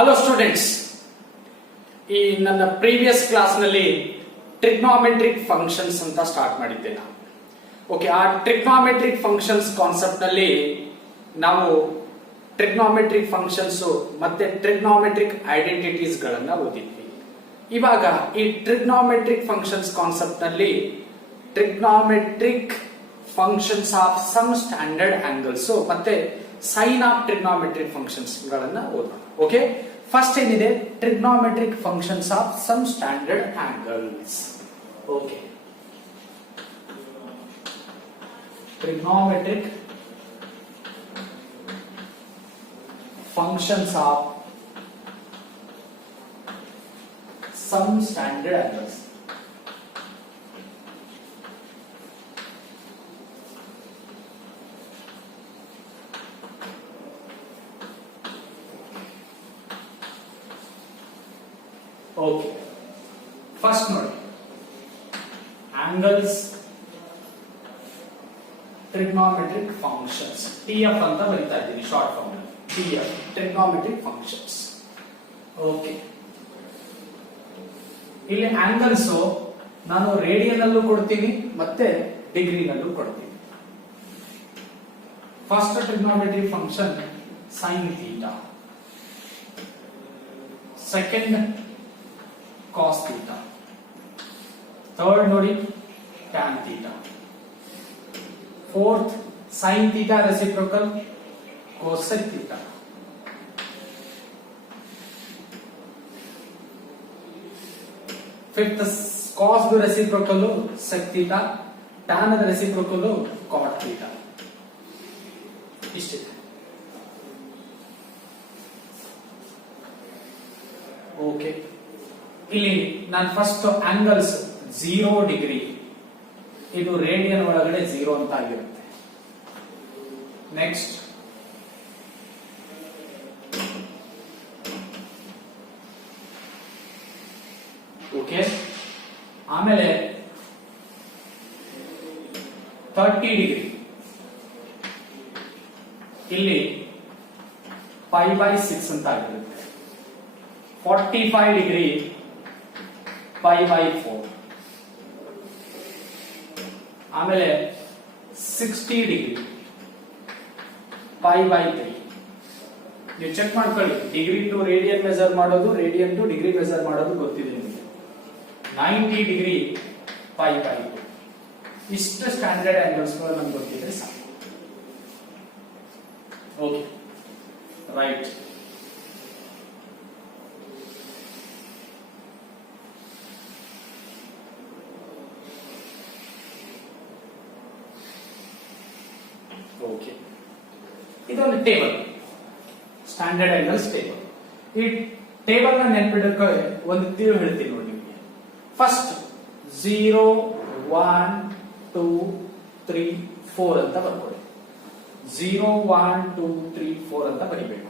Hello students, ಈ ನನ್ನ previous class ನಲ್ಲಿ ಟ್ರಿಗ್ನೋಮೆಟ್ರಿಕ್ ಫಂಕ್ಷನ್ಸ್ ಅಂತ ಸ್ಟಾರ್ಟ್ ಮಾಡಿದ್ದೆ ನಾನು. ಓಕೆ, ಆ ಟ್ರಿಗ್ನೋಮೆಟ್ರಿಕ್ ಫಂಕ್ಷನ್ಸ್ ಕಾನ್ಸೆಪ್ಟ್ ನಲ್ಲಿ ನಾವು ಟ್ರಿಗ್ನೋಮೆಟ್ರಿಕ್ ಫಂಕ್ಷನ್ಸ್ ಮತ್ತೆ ಟ್ರಿಗ್ನೋಮೆಟ್ರಿಕ್ ಐಡೆಂಟಿಟೀಸ್ ಗಳನ್ನ ಓದಿದ್ವಿ. ಇವಾಗ ಈ ಟ್ರಿಗ್ನೋಮೆಟ್ರಿಕ್ ಫಂಕ್ಷನ್ಸ್ ಕಾನ್ಸೆಪ್ಟ್ ನಲ್ಲಿ trigonometric functions of some standard angles ಮತ್ತೆ ಸೈನ್ ಆಫ್ ಟ್ರಿಗ್ನೋಮೆಟ್ರಿಕ್ ಫಂಕ್ಷನ್ಸ್ ಗಳನ್ನ ಓದೋಣ. ಓಕೆ, ಫಸ್ಟ್ ಏನಿದೆ trigonometric functions of some standard angles. Okay, trigonometric functions of some standard angles. Okay, first ನೋಡಿ ಆಂಗಲ್ಸ್ ಟ್ರಿಗ್ನೋಮೆಟ್ರಿಕ್ ಫಂಕ್ಷನ್ಸ್, ಟಿಎಫ್ ಅಂತ ಬರೀತಾ ಇದ್ದೀನಿ short form. TF trigonometric functions. Okay, ಇಲ್ಲಿ angles ನಾನು radian ಅಲ್ಲೂ ಕೊಡ್ತೀನಿ ಮತ್ತೆ ಡಿಗ್ರಿನಲ್ಲೂ ಕೊಡ್ತೀನಿ. First trigonometric function sine theta, second cos theta, third ನೋಡಿ tan theta, fourth sin theta reciprocal cosec theta, fifth cos ದು reciprocal sec theta, tan the reciprocal cot theta. ಇಷ್ಟಿದೆ. ಓಕೆ, ಇಲ್ಲಿ ನಾನು ಫಸ್ಟ್ ಆಂಗಲ್ಸ್ 0 ಡಿಗ್ರಿ, ಇದು radian ಒಳಗಡೆ 0 ಅಂತ ಆಗಿರುತ್ತೆ. Next okay, ಆಮೇಲೆ 30 ಡಿಗ್ರಿ, ಇಲ್ಲಿ π/6 ಅಂತ ಆಗಿರುತ್ತೆ. 45 ಡಿಗ್ರಿ π/4, ಆಮೇಲೆ 60 ಡಿಗ್ರಿ π/3. ನೀವು ಚೆಕ್ ಮಾಡ್ಕೊಳ್ಳಿ, ಡಿಗ್ರಿ ಟು ರೇಡಿಯನ್ ಮೆಜರ್ ಮಾಡೋದು, ರೇಡಿಯನ್ ಟು ಡಿಗ್ರಿ ಮೆಜರ್ ಮಾಡೋದು ಗೊತ್ತಿದೆ ನಿಮಗೆ. 90 ಡಿಗ್ರಿ π/2. ಇಷ್ಟು ಸ್ಟ್ಯಾಂಡರ್ಡ್ ಆಂಗಲ್ಸ್ ನಮ್ಗೆ ಗೊತ್ತಿದ್ರೆ ಸಾಕು. Okay, right. ಓಕೆ, ಇದೊಂದು ಟೇಬಲ್, ಸ್ಟ್ಯಾಂಡರ್ಡ್ ಆಂಗಲ್ಸ್ ಟೇಬಲ್. ಈ ಟೇಬಲ್ ನ ನೆನ್ಪಿಡಕ್ಕೆ ಒಂದು ತಿಳು ಹೇಳ್ತೀನಿ ನೋಡಿ ನಿಮಗೆ. ಫಸ್ಟ್ 0 1 2 3 4 ಅಂತ ಬರ್ಕೊಳ್ಳಿ. 0 1 2 3 4 ಅಂತ ಬರಿಬೇಕು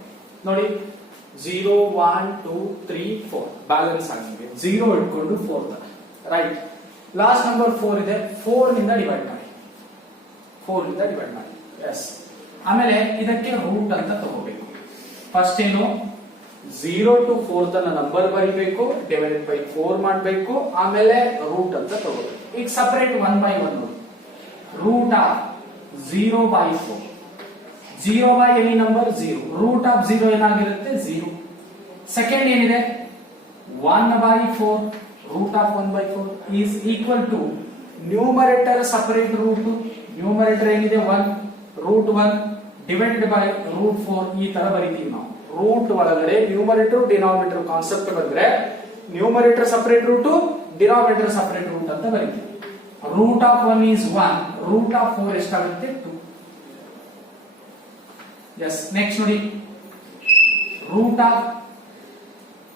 ನೋಡಿ. 0 1 2 3 4 ಬ್ಯಾಲೆನ್ಸ್ ಆಗಿದೆ. 0 ಇಟ್ಕೊಂಡು 4 ತರ, ರೈಟ್. ಲಾಸ್ಟ್ ನಂಬರ್ 4 ಇದೆ, 4 ನಿಂದ ಡಿವೈಡ್ ಮಾಡಿ, 4 ನಿಂದ ಡಿವೈಡ್ ಮಾಡಿ. ಎಸ್, ಆಮೇಲೆ ಇದಕ್ಕೆ ರೂಟ್ ಅಂತ ತಗೋಬೇಕು. ಫಸ್ಟ್ ಏನು 0 to 4 ತನ ನಂಬರ್ ಬರಿಬೇಕು, ಡಿವೈಡೆಡ್ ಬೈ 4 ಮಾಡಬೇಕು, ಆಮೇಲೆ ರೂಟ್ ಅಂತ ತಗೋಬೇಕು. ಈಗ ಸಪರೇಟ್ 1 by 1 ನೋಡಿ. Root of 0/4, 0 by any number 0, root of 0 ಏನಾಗಿರುತ್ತೆ 0. ಸೆಕೆಂಡ್ ಏನಿದೆ 1/4, root of 1/4 is equal to numerator separate root, numerator ಏನಿದೆ 1, ರೂಟ್ 1 ಡಿವೈಡೆಡ್ ಬೈ ರೂಟ್ 4. ಈ ತರ ಬರೀತೀವಿ ನಾವು. ರೂಟ್ ಒಳಗಡೆ ನ್ಯೂಮರೇಟರ್ ಡಿನಾಮಿನೇಟರ್ ಕಾನ್ಸೆಪ್ಟ್ ಬಂದ್ರೆ numerator separate root, denominator separate root ಅಂತ ಬರೀತೀವಿ. Root of 1 is 1, root of 4 ಎಷ್ಟಾಗುತ್ತೆ 2. ಎಸ್, ನೆಕ್ಸ್ಟ್ ನೋಡಿ ರೂಟ್ ಆಫ್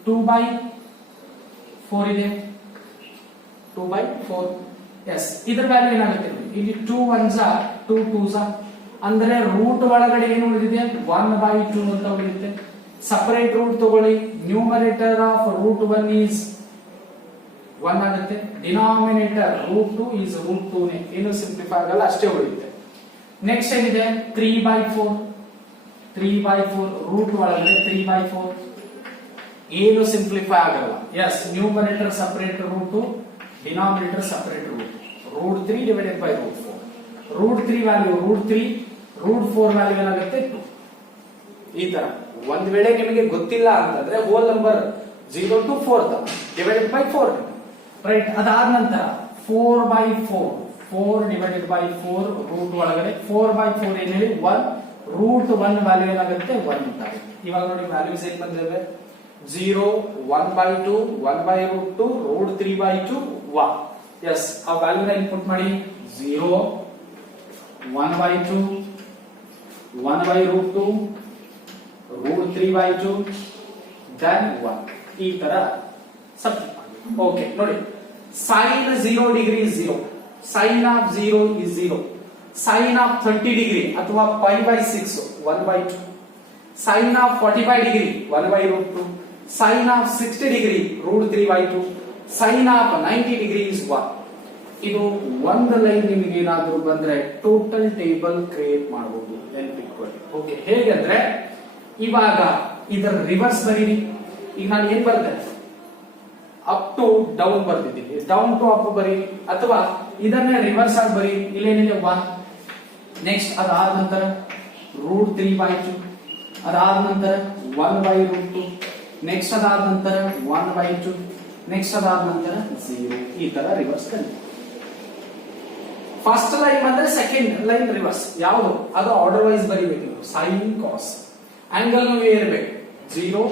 2/4 ಇದೆ, 2/4. ಎಸ್, ಇದರ ವ್ಯಾಲ್ಯೂ ಏನಾಗುತ್ತೆ ನೋಡಿ. ಇಲ್ಲಿ 2 1s 2 2s, ಅಂದ್ರೆ ರೂಟ್ ಒಳಗಡೆ ಏನು ಉಳಿದಿದೆ 1/2 ಅಂತ ಉಳಿಯುತ್ತೆ. ಸಪರೇಟ್ ರೂಟ್ ತಗೊಳ್ಳಿ, ನ್ಯೂಮರೇಟರ್ ಆಫ್ ರೂಟ್ 1 ಈಸ್ 1 ಆಗುತ್ತೆ, ಡಿನಾಮಿನೇಟರ್ ರೂಟ್ 2 ಈಸ್ ರೂಟ್ 2 ನೇ, ಏನು ಸಿಂಪ್ಲಿಫೈ ಆಗಲ್ಲ, ಅಷ್ಟೇ ಉಳಿಯುತ್ತೆ. ನೆಕ್ಸ್ಟ್ ಏನಿದೆ 3/4, 3/4 ರೂಟ್ ಒಳಗಡೆ 3/4 ಏನು ಸಿಂಪ್ಲಿಫೈ ಆಗಲ್ಲ. Yes, numerator separate root, denominator separate root. Root 3 divided by root 4. Root 3 value root 3, root 4 value ಏನಾಗುತ್ತೆ 2. ಈ ತರ ಒಂದ್ ವೇಳೆ ನಿಮಗೆ ಗೊತ್ತಿಲ್ಲ ಅಂತಂದ್ರೆ whole number 0 to 4 divided by 4, right. ಅದಾದ ನಂತರ 4/4, 4 ಡಿವೈಡೆಡ್ ಬೈ 4 ರೂಟ್ ಒಳಗಡೆ 4/4 ಏನ್ ಹೇಳಿ 1, ರೂಟ್ 1 ವ್ಯಾಲ್ಯೂ ಏನಾಗುತ್ತೆ 1 ಅಂತ. ಇವಾಗ ನೋಡಿ ವ್ಯಾಲ್ಯೂಸ್ ಏನ್ ಬಂದಿವೆ 0, 1/2, 1/√2, ರೂಟ್ 3/2, 1. ಎಸ್, ಆ ವ್ಯಾಲ್ಯೂನ ಇನ್ಪುಟ್ ಮಾಡಿ 0, 1/2, 1/√2, ರೂಟ್ 3/2, then 1. ಈ ತರ ಸಬ್ಸ್ಟಿಟ್ಯೂಟ್ ಮಾಡಿ. ಓಕೆ ನೋಡಿ, sin 0 degree is 0, sin of 0 is 0, sin of 30 degree ಅಥವಾ π/6 1/2, sin of 45 degree 1/√2, sin of 60 degree root 3/2, sin of 90 degree is 1. ಇದು ಒಂದು ಲೈನ್ ನಿಮಗೆ ಏನಾದರೂ ಬಂದ್ರೆ ಟೋಟಲ್ ಟೇಬಲ್ ಕ್ರಿಯೇಟ್ ಮಾಡಬಹುದು ನೆನಪಿಟ್ಕೊಳ್ಳಿ. ಓಕೆ, ಹೇಗಂದ್ರೆ ಇವಾಗ ಇದರ ರಿವರ್ಸ್ ಬರೀರಿ. ಈಗ ನಾನು ಏನ್ ಬರ್ದೆ ಅಪ್ ಟು ಡೌನ್ ಬರ್ದಿದ್ದೀನಿ, ಡೌನ್ ಟು ಅಪ್ ಬರೀ, ಅಥವಾ ಇದನ್ನೇ ರಿವರ್ಸ್ ಆಗಿ ಬರೀ. ಇಲ್ಲೇನಿದೆ 1, ನೆಕ್ಸ್ಟ್ ಅದಾದ ನಂತರ ರೂಟ್ 3/2, ಅದಾದ ನಂತರ 1/√2, ನೆಕ್ಸ್ಟ್ ಅದಾದ ನಂತರ 1/2, ನೆಕ್ಸ್ಟ್ ಅದಾದ ನಂತರ 0. ಈ ತರ ರಿವರ್ಸ್ ಕಂಡು ಫಸ್ಟ್ ಲೈನ್ ಬಂದ್ರೆ ಸೆಕೆಂಡ್ ಲೈನ್ ರಿವರ್ಸ್ ಯಾವುದು ಅದು ಆರ್ಡರ್ ವೈಸ್ ಬರೀಬೇಕು. ಸೈನ್ ಕಾಸ್ ಆಂಗಲ್ ನು ಇರಬೇಕು 0,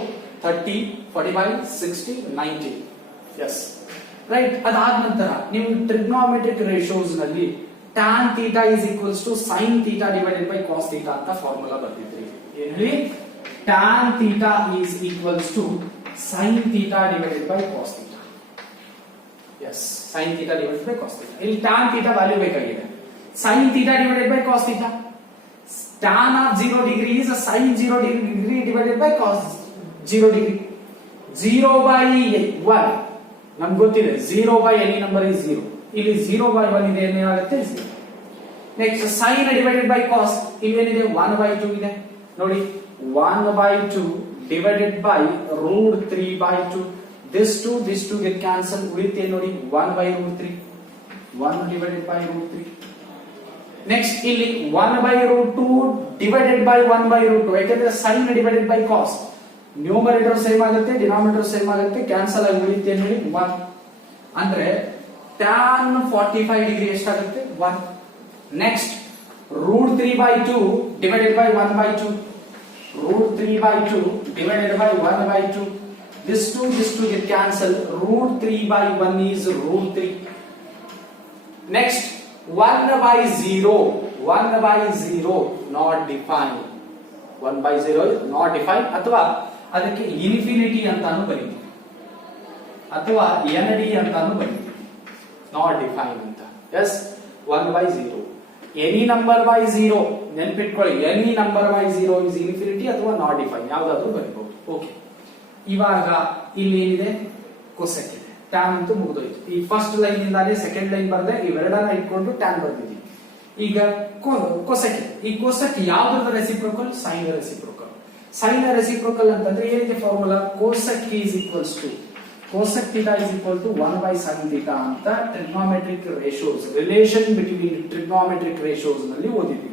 30, 45, 60, 90. Yes, right. ಅದಾದ ನಂತರ ನೀವು ಟ್ರಿಗ್ನೋಮೆಟ್ರಿಕ್ ರೇಷಿಯೋಸ್ ನಲ್ಲಿ tan θ is equals to sin θ divided by cos θ ಅಂತ ಫಾರ್ಮುಲಾ ಬರ್ತಿದ್ರಿ. ಏನ್ ಹೇಳಿ tan θ is equals to sin θ divided by cos θ. Yes, sin θ divided by cos θ. ಇಲ್ಲಿ tan θ ವ್ಯಾಲ್ಯೂ ಬೇಕಾಗಿದೆ. sin θ divided by cos θ. tan of 0 degree is sin 0 degree divided by cos 0 degree. 0/1 ನಮ್ಗೆ ಗೊತ್ತಿದೆ 0 any number is 0. ಇಲ್ಲಿ 0/1 ಇದೆ, ಏನಾಗುತ್ತೆ 0. Next sin divided by cos, ಇಲ್ಲಿ ಏನಿದೆ 1/2 ಇದೆ ನೋಡಿ. 1/2 divided by root 3/2. this 2 get cancel, ಉಳಿತೆ ನೋಡಿ 1/√3, 1 divided by root 3. ನೆಕ್ಸ್ಟ್ ಇಲ್ಲಿ 1/√2 ಡಿವೈಡೆಡ್ ಬೈ 1/√2, ಯಾಕಂದ್ರೆ sin divided by cos numerator same ಆಗುತ್ತೆ, ಡಿನಾಮಿನೇಟರ್ ಸೇಮ್ ಆಗುತ್ತೆ, ಕ್ಯಾನ್ಸಲ್ ಆಗಿ ಉಳಿತೆ ನೋಡಿ 1. ಅಂದ್ರೆ tan 45 ಡಿಗ್ರಿ ಎಷ್ಟಾಗುತ್ತೆ 1. Next root 3/2 divided by 1/2, root 3/2 divided by 1/2. this 2 get cancel, root 3/1 is root 3. next 1/0, 1/0 not defined, 1/0 is not defined, ಅಥವಾ ಅದಕ್ಕೆ infinity ಅಂತಾನು ಬರೀತೀವಿ, ಅಥವಾ nd ಅಂತಾನು ಬರೀತೀವಿ, not defined ಅಂತ. ಎಸ್, 1/0 ಎನಿ ನಂಬರ್ ಬೈ 0 ನೆನಪಿಟ್ಕೊಳ್ಳಿ. Any number by 0 is infinity ಅಥವಾ not defined, ಯಾವ್ದಾದ್ರು ಬರೀಬಹುದು. ಓಕೆ, ಇವಾಗ ಇಲ್ಲಿ ಏನಿದೆ ಕೊಸೆಕ್ ಇದೆ, ಟ್ಯಾನ್ ಅಂತೂ ಮುಗಿದೋಯ್ತು. ಈ ಫಸ್ಟ್ ಲೈನ್ ಇಂದಾನೆ ಸೆಕೆಂಡ್ ಲೈನ್ ಬರ್ದೆ, ಇವೆರಡನ್ನ ಇಟ್ಕೊಂಡು ಟ್ಯಾನ್ ಬರ್ತಿದ್ದೀವಿ. ಈಗ ಕೊಸೆಕ್, ಈ ಕೊಸೆಕ್ ಯಾವ್ದು reciprocal? Sine reciprocal. Sine reciprocal ಅಂತಂದ್ರೆ ಏನಿದೆ formula? Cosec is equals to cosec theta is equal to 1/sin theta ಅಂತ trigonometric ratios, relation between trigonometric ratios ನಲ್ಲಿ ಓದಿದ್ವಿ.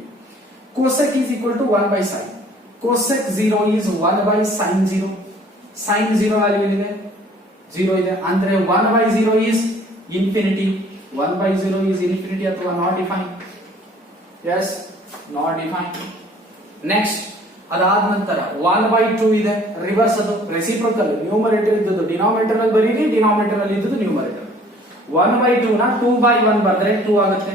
cosec is equal to 1/sin, cosec 0 is 1/sin 0. sin 0 value ಏನಿದೆ 0 ಇದೆ, ಅಂದ್ರೆ 1/0 is infinity, 1/0 is infinity ಅಥವಾ not defined. yes, not defined. next ಅದಾದ ನಂತರ 1/2 ಇದೆ, ರಿವರ್ಸ್, ಅದು ರೆಸಿಪ್ರೋಕಲ್. ನ್ಯೂಮರೇಟರ್ ಇದ್ದದ್ದು ಡಿನಾಮಿನೇಟರ್ ಅಲ್ಲಿ ಬರೀರಿ, ಡಿನಾಮಿನೇಟರ್ ಅಲ್ಲಿ ಇದ್ದದ್ದು ನ್ಯೂಮರೇಟರ್. 1/2 ನ 2/1 ಬರೆದ್ರೆ 2 ಆಗುತ್ತೆ.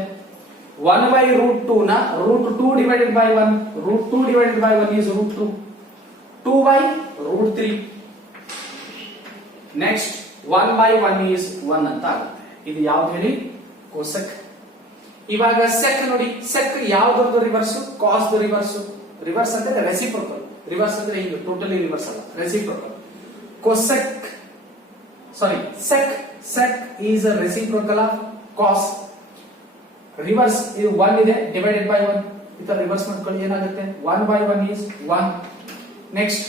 1/√2 ನ √2 divided by 1, √2 divided by 1 is √2, 2/√3. Next 1/1 is 1 ಅಂತ ಆಗುತ್ತೆ. ಇದು ಯಾವ್ದು ಹೇಳಿ? ಕೋಸೆಕ್. ಇವಾಗ ಸೆಕ್ ನೋಡಿ, ಸೆಕ್ ಯಾವ್ದು ರಿವರ್ಸ್? Cos reverse. ರಿವರ್ಸ್ ಅಂದ್ರೆ ರೆಸಿಪ್ರೋಕಲ್, ರಿವರ್ಸ್ ಅಂದ್ರೆ ಇದು ಟೋಟಲಿ ರಿವರ್ಸ್ ಅಲ್ಲ, reciprocal. Cosec sorry sec is a reciprocal of cos. Reverse ಇದು 1 ಇದೆ, ಡಿವೈಡೆಡ್ ಬೈ 1, ಇದರ ರಿವರ್ಸ್ ಮಾಡ್ಕೊಳ್ಳಿ, ಏನಾಗುತ್ತೆ 1/1 is 1. ನೆಕ್ಸ್ಟ್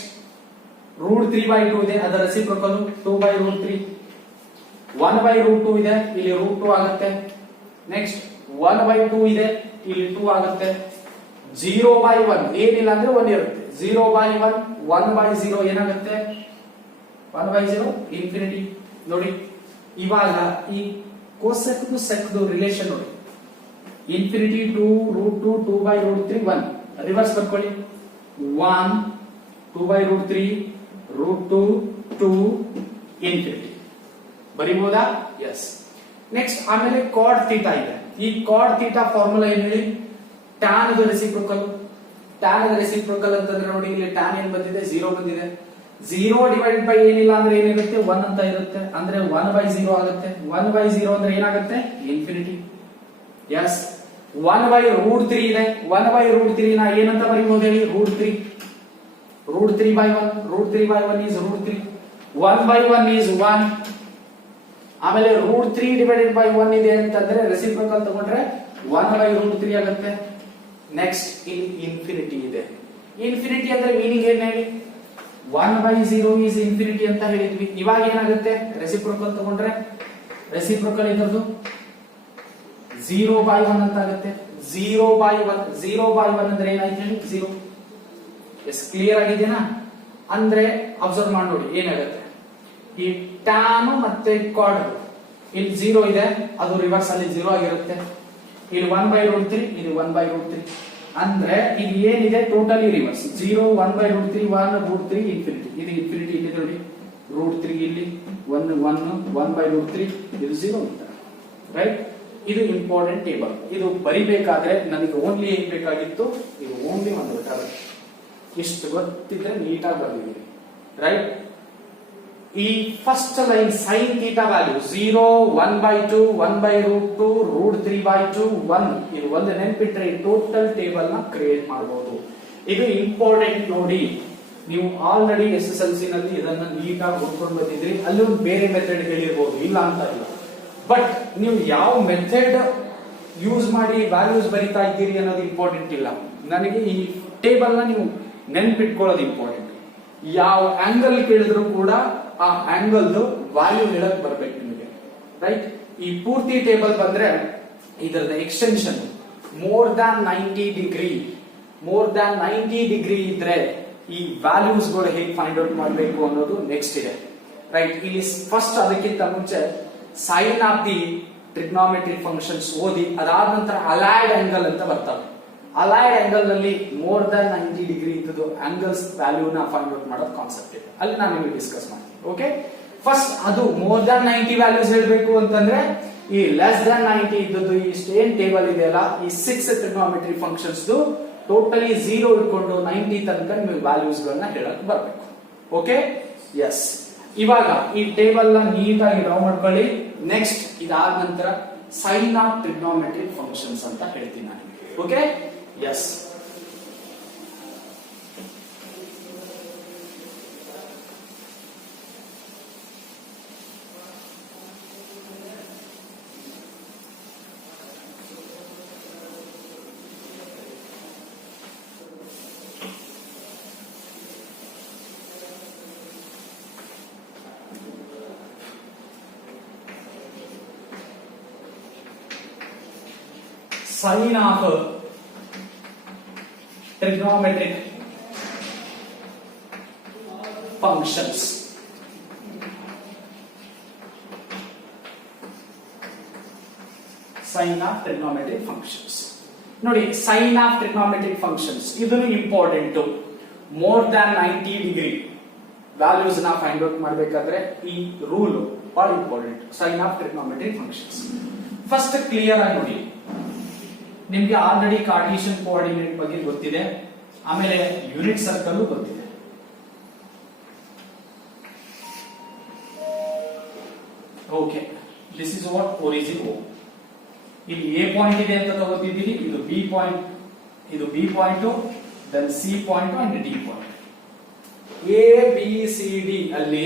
√3/2 ಇದೆ, ಅದರ ರೆಸಿಪ್ರೋಕಲ್ 2/√3. 1/√2 ಇದೆ, ಇಲ್ಲಿ √2 ಆಗುತ್ತೆ. ನೆಕ್ಸ್ಟ್ 1/2 ಇದೆ, ಇಲ್ಲಿ 2 ಆಗುತ್ತೆ. 0/1 ಏನಿಲ್ಲ ಅಂದ್ರೆ 1 ಇರುತ್ತೆ. 0/1 1/0 ಏನಾಗುತ್ತೆ? 1/0 ಇನ್ಫಿನಿಟಿ. ನೋಡಿ ಇವಾಗ ಈ ಕೋಸೆಕ್ದು ಸೆಕ್ದು ರಿಲೇಷನ್ ನೋಡಿ. ಇನ್ಫಿನಿಟಿ ಟು √2 2/√3 1 ರಿವರ್ಸ್ ಬರ್ಕೊಳ್ಳಿ. 1 2/√3 √2 2 ಇನ್ಫಿನಿಟಿ ಬರಿಬಹುದಾ? ಎಸ್. ನೆಕ್ಸ್ಟ್ ಆಮೇಲೆ ಕಾಡ್ ಥೀಟಾ ಇದೆ. ಈ ಕಾಡ್ ಥೀಟಾ ಫಾರ್ಮುಲಾ ಏನ್ ಹೇಳಿ? Tan the reciprocal. Tan the reciprocal ಅಂತಂದ್ರೆ ನೋಡಿ ಇಲ್ಲಿ ಟ್ಯಾನ್ ಏನ್ ಬಂದಿದೆ? 0 ಬಂದಿದೆ. 0 ಡಿವೈಡೆಡ್ ಬೈ ಏನಿಲ್ಲ ಅಂದ್ರೆ ಏನಿರುತ್ತೆ? 1 ಅಂತ ಇರುತ್ತೆ. ಅಂದ್ರೆ 1/0 ಆಗುತ್ತೆ. 1/0 ಅಂದ್ರೆ ಏನಾಗುತ್ತೆ? ಇನ್ಫಿನಿಟಿ. ಎಸ್. 1/√3 ಇದೆ. 1/√3 ನಾ ಏನಂತ ಬರೀಬಹುದು ಹೇಳಿ? √3. √3/1. √3/1 is √3. 1/1 is 1. ಆಮೇಲೆ √3 ಡಿವೈಡೆಡ್ ಬೈ 1 ಇದೆ ಅಂತಂದ್ರೆ ರೆಸಿಪ್ರೋಕಲ್ ತಗೊಂಡ್ರೆ 1/√3 ಆಗುತ್ತೆ. ನೆಕ್ಸ್ಟ್ ಇಲ್ಲಿ ಇನ್ಫಿನಿಟಿ ಇದೆ. ಇನ್ಫಿನಿಟಿ ಅಂದ್ರೆ ಮೀನಿಂಗ್ ಏನ್ ಹೇಳಿ? 1/0 is ಇನ್ಫಿನಿಟಿ ಅಂತ ಹೇಳಿದ್ವಿ. ಇವಾಗ ಏನಾಗುತ್ತೆ? ರೆಸಿಪ್ರೋಕಲ್ ತಗೊಂಡ್ರೆ ರೆಸಿಪ್ರೋಕಲ್ ಇದ್ರದ್ದು 0/1 ಅಂತ ಆಗುತ್ತೆ. 0/1 0/1 ಅಂದ್ರೆ ಏನಾಯ್ತು ಹೇಳಿ? 0. ಎಸ್, ಕ್ಲಿಯರ್ ಆಗಿದೆನಾ? ಅಂದ್ರೆ ಅಬ್ಸರ್ವ್ ಮಾಡಿ ನೋಡಿ ಏನಾಗುತ್ತೆ. ಈ ಟ್ಯಾನ್ ಮತ್ತೆ ಕಾಡ್ ಇಲ್ಲಿ 0 ಇದೆ, ಅದು ರಿವರ್ಸ್ ಅಲ್ಲಿ 0 ಆಗಿರುತ್ತೆ. ಇಲ್ಲಿ 1/√3 ಇದು 1/√3 ಅಂದ್ರೆ ಇಲ್ಲಿ ಏನಿದೆ? Totally reverse. 0 1/√3 1√3 ಇನ್ಫಿನಿಟಿ. ಇದು ಇನ್ಫಿನಿಟಿ ಇಲ್ಲಿ ನೋಡಿ. √3 ಇಲ್ಲಿ 1 1/√3 ಇದು 0 ಅಂತ. ರೈಟ್? ಇದು ಇಂಪಾರ್ಟೆಂಟ್ ಟೇಬಲ್. ಇದು ಬರಿಬೇಕಾದ್ರೆ ನನಗೆ ಓನ್ಲಿ ಏನ್ ಬೇಕಾಗಿತ್ತು? ಇದು ಓನ್ಲಿ ಒಂದು ಬೇಕಾಗುತ್ತೆ. ಇಷ್ಟು ಗೊತ್ತಿದ್ರೆ ನೀಟಾಗಿ ಬರ್ದಿದ್ದೀನಿ. ರೈಟ್? ಈ first line sine theta value 0 1/2 1/√2 √3/2 1 ಇದು ಒಂದು ನೆನಪಿಟ್ರೆ ಟೋಟಲ್ ಟೇಬಲ್ ನ ಕ್ರಿಯೇಟ್ ಮಾಡಬಹುದು. ಇದು ಇಂಪಾರ್ಟೆಂಟ್ ನೋಡಿ. ನೀವು ಆಲ್ರೆಡಿ SSLC ನಲ್ಲಿ ಇದನ್ನ ನೀಟಾಗಿ ಓದ್ಕೊಂಡು ಬಂದಿದ್ರಿ. ಅಲ್ಲಿ ಒಂದು ಬೇರೆ ಮೆಥಡ್ ಹೇಳಿರ್ಬೋದು, ಇಲ್ಲ ಅಂತ ಇಲ್ಲ. ಬಟ್ ನೀವು ಯಾವ ಮೆಥಡ್ ಯೂಸ್ ಮಾಡಿ ವ್ಯಾಲ್ಯೂಸ್ ಬರಿತಾ ಇದ್ದೀರಿ ಅನ್ನೋದು ಇಂಪಾರ್ಟೆಂಟ್ ಇಲ್ಲ. ನನಗೆ ಈ ಟೇಬಲ್ ನ ನೀವು ನೆನ್ಪಿಟ್ಕೊಳ್ಳೋದು ಇಂಪಾರ್ಟೆಂಟ್. ಯಾವ ಆಂಗಲ್ ಕೇಳಿದ್ರು ಕೂಡ ಆ ಆಂಗಲ್ ವ್ಯಾಲ್ಯೂ ಹೇಳಕ್ ಬರ್ಬೇಕು ನಿಮಗೆ. ರೈಟ್? ಈ ಪೂರ್ತಿ ಟೇಬಲ್ ಬಂದ್ರೆ ಇದರದ ಎಕ್ಸ್ಟೆನ್ಷನ್ ಮೋರ್ ದ್ಯಾನ್ 90 ಡಿಗ್ರಿ ಇದ್ರೆ ಈ ವ್ಯಾಲ್ಯೂಸ್ ಗಳು ಹೇಗೆ ಫೈಂಡ್ ಔಟ್ ಮಾಡಬೇಕು ಅನ್ನೋದು ನೆಕ್ಸ್ಟ್ ಇದೆ. ರೈಟ್? ಇಲ್ಲಿ ಫಸ್ಟ್ ಅದಕ್ಕಿಂತ ಮುಂಚೆ sign of the trigonometric functions ಓದಿ, ಅದಾದ ನಂತರ ಅಲೈಡ್ ಆಂಗಲ್ ಅಂತ ಬರ್ತವೆ. ಅಲೈಡ್ ಆಂಗಲ್ ನಲ್ಲಿ ಮೋರ್ ದನ್ 90 ಡಿಗ್ರಿ ಇದ್ದದ್ದು ಆಂಗಲ್ಸ್ ವ್ಯಾಲ್ಯೂನ ಫೈಂಡ್ ಔಟ್ ಮಾಡೋದು ಕಾನ್ಸೆಪ್ಟ್ ಇದೆ. ಅಲ್ಲಿ ನಾನು ನಿಮಗೆ ಡಿಸ್ಕಸ್ ಮಾಡ್ತೀನಿ. ಓಕೆ? ಫಸ್ಟ್ ಅದು ಮೋರ್ ದನ್ 90 ವ್ಯಾಲ್ಯೂಸ್ ಹೇಳಬೇಕು ಅಂತಂದ್ರೆ ಈ ಲೆಸ್ ದನ್ 90 ಇದ್ದದ್ದು ಈ ಏನ್ ಟೇಬಲ್ ಇದೆಯಲ್ಲ, ಈ 6 ಟ್ರಿಗ್ನಾಮೆಟ್ರಿಕ್ ಫಂಕ್ಷನ್ಸ್ ಟೋಟಲಿ 0 ಇಟ್ಕೊಂಡು 90 ತನಕ ನಿಮಗೆ ವ್ಯಾಲ್ಯೂಸ್ ಗಳನ್ನ ಹೇಳಕ್ ಬರಬೇಕು. ಓಕೆ? ಎಸ್. ಇವಾಗ ಈ ಟೇಬಲ್ ನ ನೀಟಾಗಿ ಡ್ರಾ ಮಾಡ್ಕೊಳ್ಳಿ. ನೆಕ್ಸ್ಟ್ ಇದಾದ ನಂತರ ಸೈನ್ ಆಫ್ ಟ್ರಿಗ್ನಾಮೆಟ್ರಿಕ್ ಫಂಕ್ಷನ್ಸ್ ಅಂತ ಹೇಳ್ತೀನಿ ನಾನು. Okay? Yes. Sine of trigonometric functions. Sine of trigonometric functions. ನೋಡಿ, sine of trigonometric functions ಇದನ್ನು important. More than 90 degree values ನ ಫೈಂಡ್ ಔಟ್ ಮಾಡಬೇಕಾದ್ರೆ ಈ ರೂಲ್ ಬಹಳ important. Sign of trigonometric functions first clear ಆಗಿ ನೋಡಿ. ನಿಮ್ಗೆ ಆಲ್ರೆಡಿ ಕಾರ್ಟೇಶಿಯನ್ ಕೋಆರ್ಡಿನೇಟ್ ಬಗ್ಗೆ ಗೊತ್ತಿದೆ, ಆಮೇಲೆ ಯೂನಿಟ್ ಸರ್ಕಲ್ ಗೊತ್ತಿದೆ. Okay, this is what origin O. ಇಲ್ಲಿ ಎ ಪಾಯಿಂಟ್ ಇದೆ ಅಂತ ತಗೋತಿದ್ದೀರಿ, ಇದು ಬಿ ಪಾಯಿಂಟ್, ಇದು B point, then C point and D point. A B C D ಅಲ್ಲಿ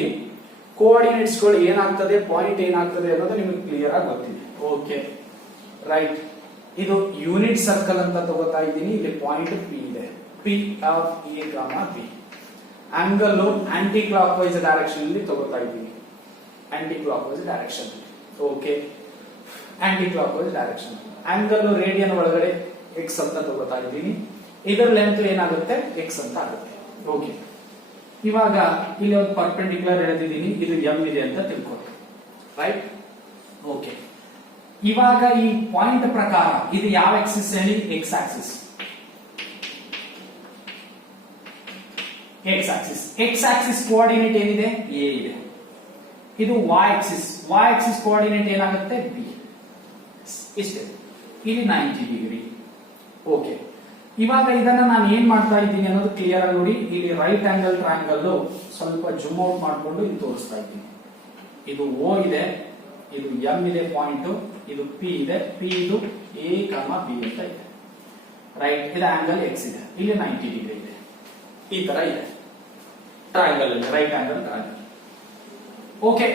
ಕೋಆರ್ಡಿನೇಟ್ಸ್ ಗಳು ಏನಾಗ್ತದೆ, ಪಾಯಿಂಟ್ ಏನಾಗ್ತದೆ ಅನ್ನೋದು ನಿಮಗೆ ಕ್ಲಿಯರ್ ಆಗಿ ಗೊತ್ತಿದೆ. Okay, right. ಇದು ಯೂನಿಟ್ ಸರ್ಕಲ್ ಅಂತ ತಗೋತಾ ಇದ್ದೀನಿ. ಇಲ್ಲಿ ಪಾಯಿಂಟ್ ಪಿ ಇದೆ, P of A comma B. Angle anticlockwise direction ಅಲ್ಲಿ ತಗೋತಾ ಇದ್ದೀನಿ, anticlockwise direction. Okay, anticlockwise direction. Angle radian ಒಳಗಡೆ ಎಕ್ಸ್ ಅಂತ ತಗೋತಾ ಇದ್ದೀನಿ, ಇದರ ಲೆಂತ್ ಏನಾಗುತ್ತೆ ಎಕ್ಸ್ ಅಂತ ಆಗುತ್ತೆ. ಓಕೆ, ಇವಾಗ ಇಲ್ಲಿ ಒಂದು ಪರ್ಪೆಂಡಿಕ್ಯುಲರ್ ಎಳೆದಿದ್ದೀನಿ, ಇದು ಎಂ ಇದೆ ಅಂತ ತಿಳ್ಕೊಳ್ಳಿ, ರೈಟ್. ಓಕೆ, ಇವಾಗ ಈ ಪಾಯಿಂಟ್ ಪ್ರಕಾರ ಇದು ಯಾವ ಆಕ್ಸಿಸ್ ಹೇಳಿ? X Axis. X Axis, X Axis coordinate ಏನಿದೆ? ಎ ಇದೆ. ಇದು y Axis, y Axis coordinate ಏನಾಗುತ್ತೆ? ಬಿ. ಇಷ್ಟೇ, ಇಲ್ಲಿ 90 ಡಿಗ್ರಿ. ಓಕೆ, ಇವಾಗ ಇದನ್ನ ನಾನು ಏನ್ ಮಾಡ್ತಾ ಇದ್ದೀನಿ ಅನ್ನೋದು ಕ್ಲಿಯರ್ ಆಗಿ ನೋಡಿ. ಇಲ್ಲಿ ರೈಟ್ ಆಂಗಲ್ ಟ್ರಯಾಂಗಲ್ ಸ್ವಲ್ಪ ಜೂಮ್ ಔಟ್ ಮಾಡಿಕೊಂಡು ಇಲ್ಲಿ ತೋರಿಸ್ತಾ ಇದ್ದೀನಿ. ಇದು O ಇದೆ, ಇದು M ಇದೆ ಪಾಯಿಂಟ್, ಇದು P ಇದೆ, P ಇದು A, B ಅಂತ ಇದೆ, ರೈಟ್. ಇದು ಆಂಗಲ್ X ಇದೆ, ಇಲ್ಲಿ 90 ಡಿಗ್ರಿ ಇದೆ. ಈ ತರ ಇದೆ triangle, right angle triangle. Okay,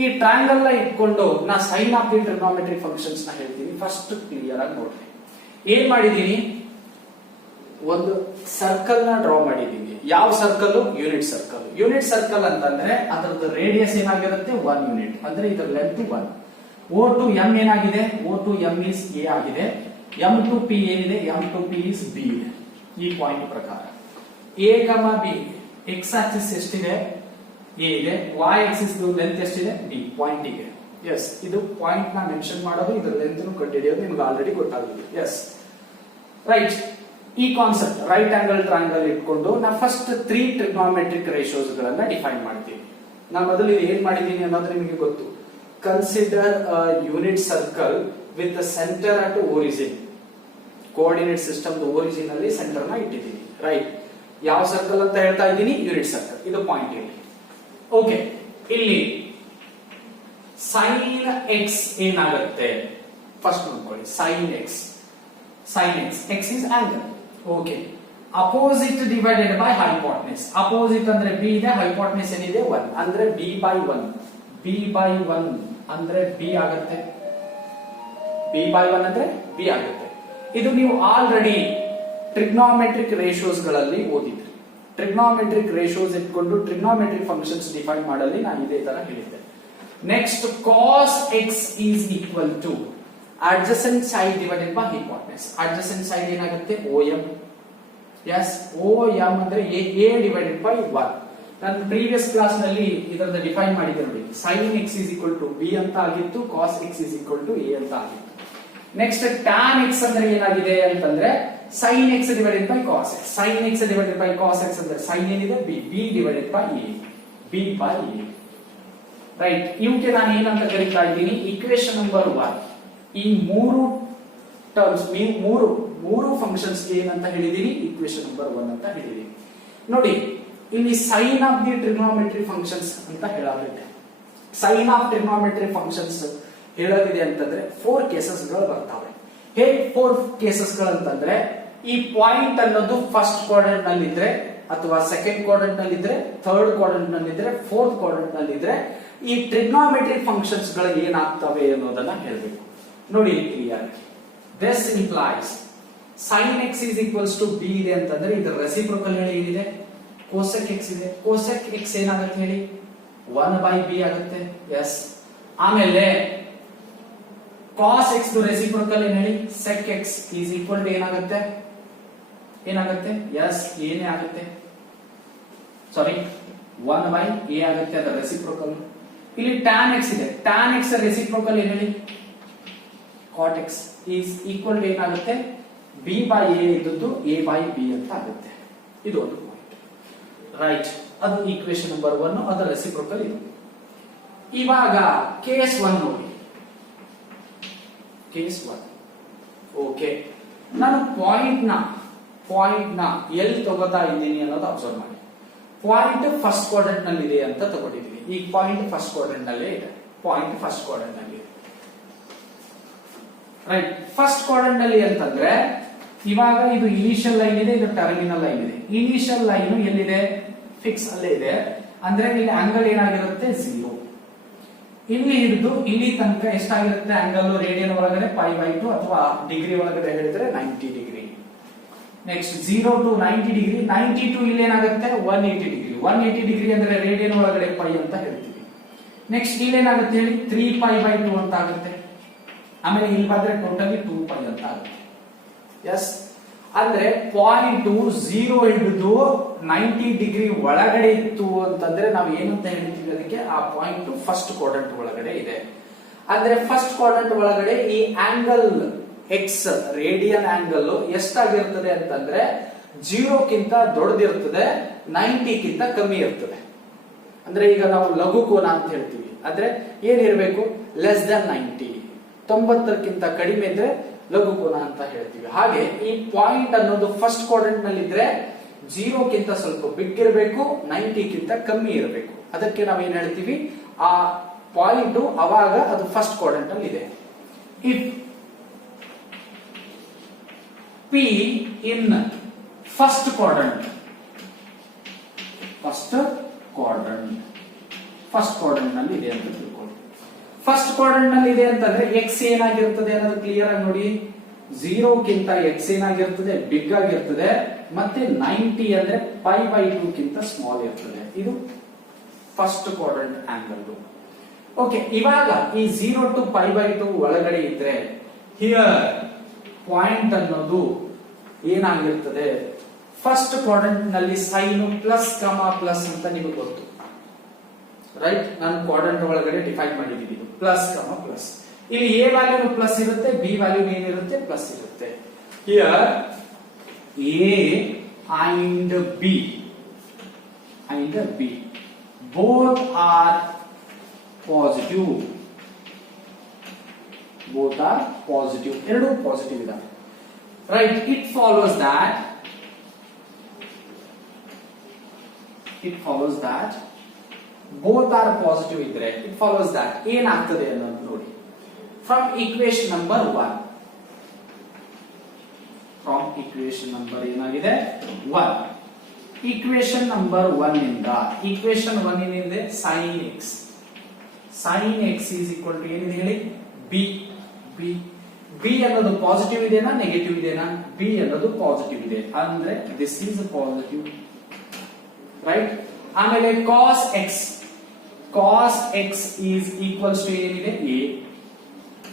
ಈ ಟ್ರಯಾಂಗಲ್ ನ ಇಟ್ಕೊಂಡು ನಾ sign of the trigonometry functions ನ ಹೇಳ್ತೀನಿ. ಫಸ್ಟ್ ಕ್ಲಿಯರ್ ಆಗಿ ನೋಡ್ರಿ, ಏನ್ ಮಾಡಿದೀನಿ? ಒಂದು ಸರ್ಕಲ್ ನ ಡ್ರಾ ಮಾಡಿದೀನಿ. ಯಾವ circle? Unit circle. Unit circle ಅಂತಂದ್ರೆ ಅದರದ್ದು ರೇಡಿಯಸ್ ಏನಾಗಿರುತ್ತೆ? 1 ಯೂನಿಟ್, ಅಂದ್ರೆ ಇದರ ಲೆಂತ್ 1. O to M ಏನಾಗಿದೆ? O to M is A ಆಗಿದೆ. M to P ಏನಿದೆ? M to P is B ಇದೆ. ಈ ಪಾಯಿಂಟ್ ಪ್ರಕಾರ A, B, X ಆಕ್ಸಿಸ್ ಎಷ್ಟಿದೆ? A ಇದೆ. Y ಆಕ್ಸಿಸ್ ಲೆಂತ್ ಎಷ್ಟಿದೆ? B. ಪಾಯಿಂಟ್ ಗೆ. ಎಸ್, ಇದು ಪಾಯಿಂಟ್ ನ ಮೆನ್ಷನ್ ಮಾಡೋದು, ಇದರ ಲೆಂತ್ ಕಂಡುಹಿಡಿಯೋದು ನಿಮ್ಗೆ ಆಲ್ರೆಡಿ ಗೊತ್ತಾಗಿದೆ. Yes, right. ಈ ಕಾನ್ಸೆಪ್ಟ್ ರೈಟ್ ಆಂಗಲ್ ಟ್ರಯಾಂಗಲ್ ಇಟ್ಕೊಂಡು ನಾ ಫಸ್ಟ್ 3 ಟ್ರಿಗ್ನೋಮೆಟ್ರಿಕ್ ರೇಷಿಯೋಸ್ ಗಳನ್ನ ಡಿಫೈನ್ ಮಾಡ್ತೀವಿ. ನಾ ಮೊದಲು ಇದು ಏನ್ ಮಾಡಿದೀನಿ ಅನ್ನೋದು ನಿಮಗೆ ಗೊತ್ತು. Consider unit circle with centre at origin. Coordinate system origin ಅಲ್ಲಿ ಸೆಂಟರ್ ನ ಇಟ್ಟಿದ್ದೀನಿ, ರೈಟ್. ಯಾವ ಸರ್ಕಲ್ ಅಂತ ಹೇಳ್ತಾ ಇದ್ದೀನಿ? Unit circle. ಇದು ಪಾಯಿಂಟ್ ಇಲ್ಲಿ. ಓಕೆ, ಇಲ್ಲಿ ಸೈನ್ ಎಕ್ಸ್ ಏನಾಗುತ್ತೆ? ಫಸ್ಟ್ ನೋಡ್ಕೊಳ್ಳಿ, sine X. Sine X, X is angle. Okay, opposite divided by hypotenuse. Opposite ಅಂದ್ರೆ ಬಿ ಇದೆ, ಹೈಪೋಟೆನಸ್ ಏನಿದೆ? 1, ಅಂದ್ರೆ ಬಿ ಬೈ 1. ಬಿ ಬೈ 1 ಅಂದ್ರೆ ಬಿ ಆಗುತ್ತೆ. ಬಿ ಬೈ 1 ಅಂದ್ರೆ ಬಿ ಆಗುತ್ತೆ. ಇದು ನೀವು ಆಲ್ರೆಡಿ ಟ್ರಿಗ್ನೋಮೆಟ್ರಿಕ್ ರೇಷಿಯೋಸ್ ಗಳಲ್ಲಿ ಓದಿದ್ರಿ. ಟ್ರಿಗ್ನೋಮೆಟ್ರಿಕ್ ರೇಷಿಯೋಸ್ ಇಟ್ಕೊಂಡು ಟ್ರಿಗ್ನೋಮೆಟ್ರಿಕ್ ಫಂಕ್ಷನ್ಸ್ ಡಿಫೈನ್ ಮಾಡಲಿ ನಾನು ಇದೇ ತರ ಹೇಳಿದ್ದೆ. Next, cos X is equal to adjacent side divided by hypotenuse. adjacent side ಏನಾಗುತ್ತೆ? OM. yes, OM ಅಂದ್ರೆ A divided by 1. ನಾನು ಪ್ರೀವಿಯಸ್ ಕ್ಲಾಸ್ ನಲ್ಲಿ ಇದನ್ನ ಡಿಫೈನ್ ಮಾಡಿದ್ದೆ ನೋಡಿ. sin x is equal to B ಅಂತ ಆಗಿತ್ತು, cos x is equal to A ಅಂತ ಆಗಿತ್ತು. ನೆಕ್ಸ್ಟ್, tan x ಅಂದ್ರೆ ಏನಾಗಿದೆ ಅಂತಂದ್ರೆ sin x divided by cos x. sin x divided by cos x ಅಂದ್ರೆ sin ಏನಿದೆ? B divided by A. B by A, right. ಇವಕ್ಕೆ ನಾನು ಏನಂತ ಕರೀತಾ ಇದ್ದೀನಿ? Equation number 1. ಈ ಮೂರು ಟರ್ಮ್ಸ್, ಮೂರು ಫಂಕ್ಷನ್ಸ್ ಏನಂತ ಹೇಳಿದೀನಿ? ಇಕ್ವೇಶನ್ ನಂಬರ್ 1 ಅಂತ ಹೇಳಿದೀನಿ. ನೋಡಿ, ಇಲ್ಲಿ sign of the trigonometry functions ಅಂತ ಹೇಳಬೇಕು. ಸೈನ್ ಆಫ್ ಟ್ರಿಗ್ನೋಮೆಟ್ರಿ ಫಂಕ್ಷನ್ಸ್ ಹೇಳೋದಿದೆ ಅಂತಂದ್ರೆ 4 ಕೇಸಸ್ ಗಳು ಬರ್ತಾವೆ. ಹೇಗೆ 4 ಕೇಸಸ್ ಗಳು ಅಂತಂದ್ರೆ, ಈ ಪಾಯಿಂಟ್ ಅನ್ನೋದು ಫಸ್ಟ್ ಕ್ವಾಡ್ರೆಂಟ್ ನಲ್ಲಿ ಇದ್ರೆ, ಅಥವಾ ಸೆಕೆಂಡ್ ಕ್ವಾಡ್ರೆಂಟ್ ನಲ್ಲಿ ಇದ್ರೆ, ಥರ್ಡ್ ಕ್ವಾಡ್ರೆಂಟ್ ನಲ್ಲಿ ಇದ್ರೆ, ಫೋರ್ತ್ ಕ್ವಾಡ್ರೆಂಟ್ ನಲ್ಲಿ ಇದ್ರೆ, ಈ ಟ್ರಿಗ್ನೋಮೆಟ್ರಿಕ್ ಫಂಕ್ಷನ್ಸ್ ಗಳು ಏನಾಗ್ತವೆ ಅನ್ನೋದನ್ನ ಹೇಳ್ಬೇಕು. ನೋಡಿ clear. This implies sin x is equals to b ಇದೆ ಅಂತಂದ್ರೆ ಇದರ ರೆಸಿಪ್ರೋಕಲ್ ಹೇಳಿ ಏನಿದೆ? cosec x ಇದೆ. cosec x ಏನಾಗುತ್ತೆ ಹೇಳಿ? 1 by b ಆಗುತ್ತೆ. ಎಸ್, ಆಮೇಲೆ cos x ದು ರೆಸಿಪ್ರೋಕಲ್ ಏನು ಹೇಳಿ? sec x is equal to ಏನಾಗುತ್ತೆ? ಎಸ್, ಏನೇ ಆಗುತ್ತೆ, ಸಾರಿ 1 by a ಆಗುತ್ತೆ, ಅದರ ರೆಸಿಪ್ರೋಕಲ್. ಇಲ್ಲಿ tan x ಇದೆ. tan x ರೆಸಿಪ್ರೋಕಲ್ ಏನು ಹೇಳಿ? cot x is equal to ಏನಾಗುತ್ತೆ? b by a ಇದ್ದದ್ದು a by b ಅಂತ ಆಗುತ್ತೆ. ಇದು ಒಂದು ಪಾಯಿಂಟ್, ರೈಟ್. ಅದು ಈಕ್ವೇಶನ್ ನಂಬರ್ 1, ಅದರ ರೆಸಿಪ್ರೋಕಲ್ ಇದು. ಇವಾಗ ಕೇಸ್ 1 ನೋಡಿ. ಕೇಸ್ 1. ಓಕೆ, ನಾನು ಪಾಯಿಂಟ್ ನ ಎಲ್ಲಿ ತಗೋತಾ ಇದ್ದೀನಿ ಅನ್ನೋದು ಅಬ್ಸರ್ವ್ ಮಾಡಿ. ಪಾಯಿಂಟ್ ಫಸ್ಟ್ ಕ್ವಾಡ್ರೆಂಟ್ ನಲ್ಲಿ ಇದೆ ಅಂತ ತಗೊಂಡಿದ್ದೀನಿ. ಈ ಪಾಯಿಂಟ್ ಫಸ್ಟ್ ಕ್ವಾಡ್ರೆಂಟ್ ನಲ್ಲೇ ಇದೆ. ಪಾಯಿಂಟ್ ಫಸ್ಟ್ ಕ್ವಾಡ್ರೆಂಟ್ ನಲ್ಲಿ ಇದೆ, ರೈಟ್. ಫಸ್ಟ್ ಕ್ವಾಡ್ರೆಂಟ್ ನಲ್ಲಿ ಅಂತಂದ್ರೆ ಇವಾಗ ಇದು ಇನಿಷಿಯಲ್ ಲೈನ್ ಇದೆ, ಇದು ಟರ್ಮಿನಲ್ ಲೈನ್ ಇದೆ. ಇನಿಷಿಯಲ್ ಲೈನ್ ಎಲ್ಲಿದೆ? ಫಿಕ್ಸ್ ಅಲ್ಲೇ ಇದೆ. ಅಂದ್ರೆ ಇಲ್ಲಿ ಆಂಗಲ್ ಏನಾಗಿರುತ್ತೆ? 0. ಇಲ್ಲಿ ಹಿಡಿದು ಇಲ್ಲಿ ತನಕ ಎಷ್ಟಾಗಿರುತ್ತೆ ಆಂಗಲ್? ರೇಡಿಯನ್ ಒಳಗಡೆ π/2 ಅಥವಾ ಡಿಗ್ರಿ ಒಳಗಡೆ ಹೇಳಿದ್ರೆ 90 degree. Next 0 to 90 degree, 90 to ಇಲ್ಲಿ ಏನಾಗುತ್ತೆ 180 ಡಿಗ್ರಿ, 180 ಡಿಗ್ರಿ ಅಂದ್ರೆ ರೇಡಿಯನ್ ಒಳಗಡೆ ಪೈ ಅಂತ ಹೇಳ್ತೀವಿ. ನೆಕ್ಸ್ಟ್ ಇಲ್ಲಿ ಏನಾಗುತ್ತೆ ಹೇಳಿ 3π/2 ಅಂತ ಆಗುತ್ತೆ. ಆಮೇಲೆ ಇಲ್ಲಿ ಬಂದ್ರೆ ಟೋಟಲಿ 2π ಅಂತ ಆಗುತ್ತೆ. ಎಸ್, ಅಂದ್ರೆ ಪಾಯಿಂಟ್ 0 ಹಿಡಿದು 90 ಡಿಗ್ರಿ ಒಳಗಡೆ ಇತ್ತು ಅಂತಂದ್ರೆ ನಾವು ಏನಂತ ಹೇಳ್ತೀವಿ ಅದಕ್ಕೆ, ಆ ಪಾಯಿಂಟ್ ಫಸ್ಟ್ ಕ್ವಾಡ್ರಂಟ್ ಒಳಗಡೆ ಇದೆ. ಅಂದ್ರೆ ಫಸ್ಟ್ ಕ್ವಾಡ್ರಂಟ್ ಒಳಗಡೆ ಈ ಆಂಗಲ್ ಎಕ್ಸ್ ರೇಡಿಯನ್ ಆಂಗಲ್ ಎಷ್ಟಾಗಿರ್ತದೆ ಅಂತಂದ್ರೆ 0 ಕಿಂತ ದೊಡ್ಡದಿರ್ತದೆ, 90 ಕಿಂತ ಕಮ್ಮಿ ಇರ್ತದೆ. ಅಂದ್ರೆ ಈಗ ನಾವು ಲಘು ಕೋನ ಅಂತ ಹೇಳ್ತೀವಿ, ಆದ್ರೆ ಏನಿರಬೇಕು ಲೆಸ್ ದನ್ 90, 90ಕ್ಕಿಂತ ಕಡಿಮೆ ಇದ್ರೆ ಲಘು ಕೋನ ಅಂತ ಹೇಳ್ತೀವಿ. ಹಾಗೆ ಈ ಪಾಯಿಂಟ್ ಅನ್ನೋದು ಫಸ್ಟ್ ಕ್ವಾಡ್ರಂಟ್ ನಲ್ಲಿ ಇದ್ರೆ 0 ಕಿಂತ ಸ್ವಲ್ಪ ಬಿಗ್ ಇರಬೇಕು, 90 ಕಿಂತ ಕಮ್ಮಿ ಇರಬೇಕು. ಅದಕ್ಕೆ ನಾವು ಏನ್ ಹೇಳ್ತೀವಿ, ಆ ಪಾಯಿಂಟ್ ಅವಾಗ ಅದು ಫಸ್ಟ್ ಕ್ವಾಡ್ರಂಟ್ ಅಲ್ಲಿ ಇದೆ. If P in first quadrant ನಲ್ಲಿ ಇದೆ ಅಂತ ತಿಳ್ಕೊಳ್ಳಿ. ಫಸ್ಟ್ ಕ್ವಾಡ್ರಂಟ್ ನಲ್ಲಿ ಇದೆ ಅಂತಂದ್ರೆ x ಏನಾಗಿರ್ತದೆ ಅನ್ನೋದು ಕ್ಲಿಯರ್ ಆಗಿ ನೋಡಿ. 0 ಕಿಂತ x ಏನಾಗಿರ್ತದೆ ಬಿಗ್ ಆಗಿರ್ತದೆ, ಮತ್ತೆ 90 ಅಂದ್ರೆ π/2 ಕಿಂತ ಸ್ಮಾಲ್ ಇರ್ತದೆ. ಇದು ಫಸ್ಟ್ ಕ್ವಾಡ್ರಂಟ್ ಆಂಗಲ್. ಓಕೆ, ಇವಾಗ ಈ 0 to π/2 ಒಳಗಡೆ ಇದ್ರೆ ಹಿಯರ್ ಪಾಯಿಂಟ್ ಅನ್ನೋದು ಏನಾಗಿರ್ತದೆ, ಫಸ್ಟ್ ಕ್ವಾಡ್ರಂಟ್ ನಲ್ಲಿ ಸೈನ್ ಪ್ಲಸ್ ಪ್ಲಸ್ ಅಂತ ನಿಮಗೆ ಗೊತ್ತು, ರೈಟ್? ನಾನು ಕ್ವಾಡ್ರಂಟ್ ಒಳಗಡೆ ಡಿಫೈನ್ ಮಾಡಿದ್ದೀನಿ, ಪ್ಲಸ್ ಪ್ಲಸ್. ಇಲ್ಲಿ ಎ ವ್ಯಾಲ್ಯೂ ಪ್ಲಸ್ ಇರುತ್ತೆ, ಬಿ ವ್ಯಾಲ್ಯೂ ಏನಿರುತ್ತೆ ಪ್ಲಸ್ ಇರುತ್ತೆ. Here A and B both are positive, ಎರಡು ಪಾಸಿಟಿವ್ ಇದಾವೆ, right? It follows that both are positive ಇದ್ರೆ ಇಟ್ ಫಾಲೋಸ್ ದಟ್ ಏನಾಗ್ತದೆ ಅನ್ನೋದು ನೋಡಿ. ಫ್ರಮ್ ಈಕ್ವೇಶನ್ ನಂಬರ್ 1, ಏನಾಗಿದೆ 1, ಈಕ್ವೇಶನ್ ನಂಬರ್ 1 ಇಂದ ಈಕ್ವೇಶನ್ 1 ಏನಿದೆ sin x is equal to ಏನಿದೆ ಹೇಳಿ b ಅನ್ನೋದು ಪಾಸಿಟಿವ್ ಇದೆನಾ ನೆಗೆಟಿವ್ ಇದೆನಾ? b ಅನ್ನೋದು ಪಾಸಿಟಿವ್ ಇದೆ, ಅಂದ್ರೆ ದಿಸ್ ಈಸ್ ಪಾಸಿಟಿವ್, ರೈಟ್? ಆಮೇಲೆ cos x is equals to ಏನಿದೆ a.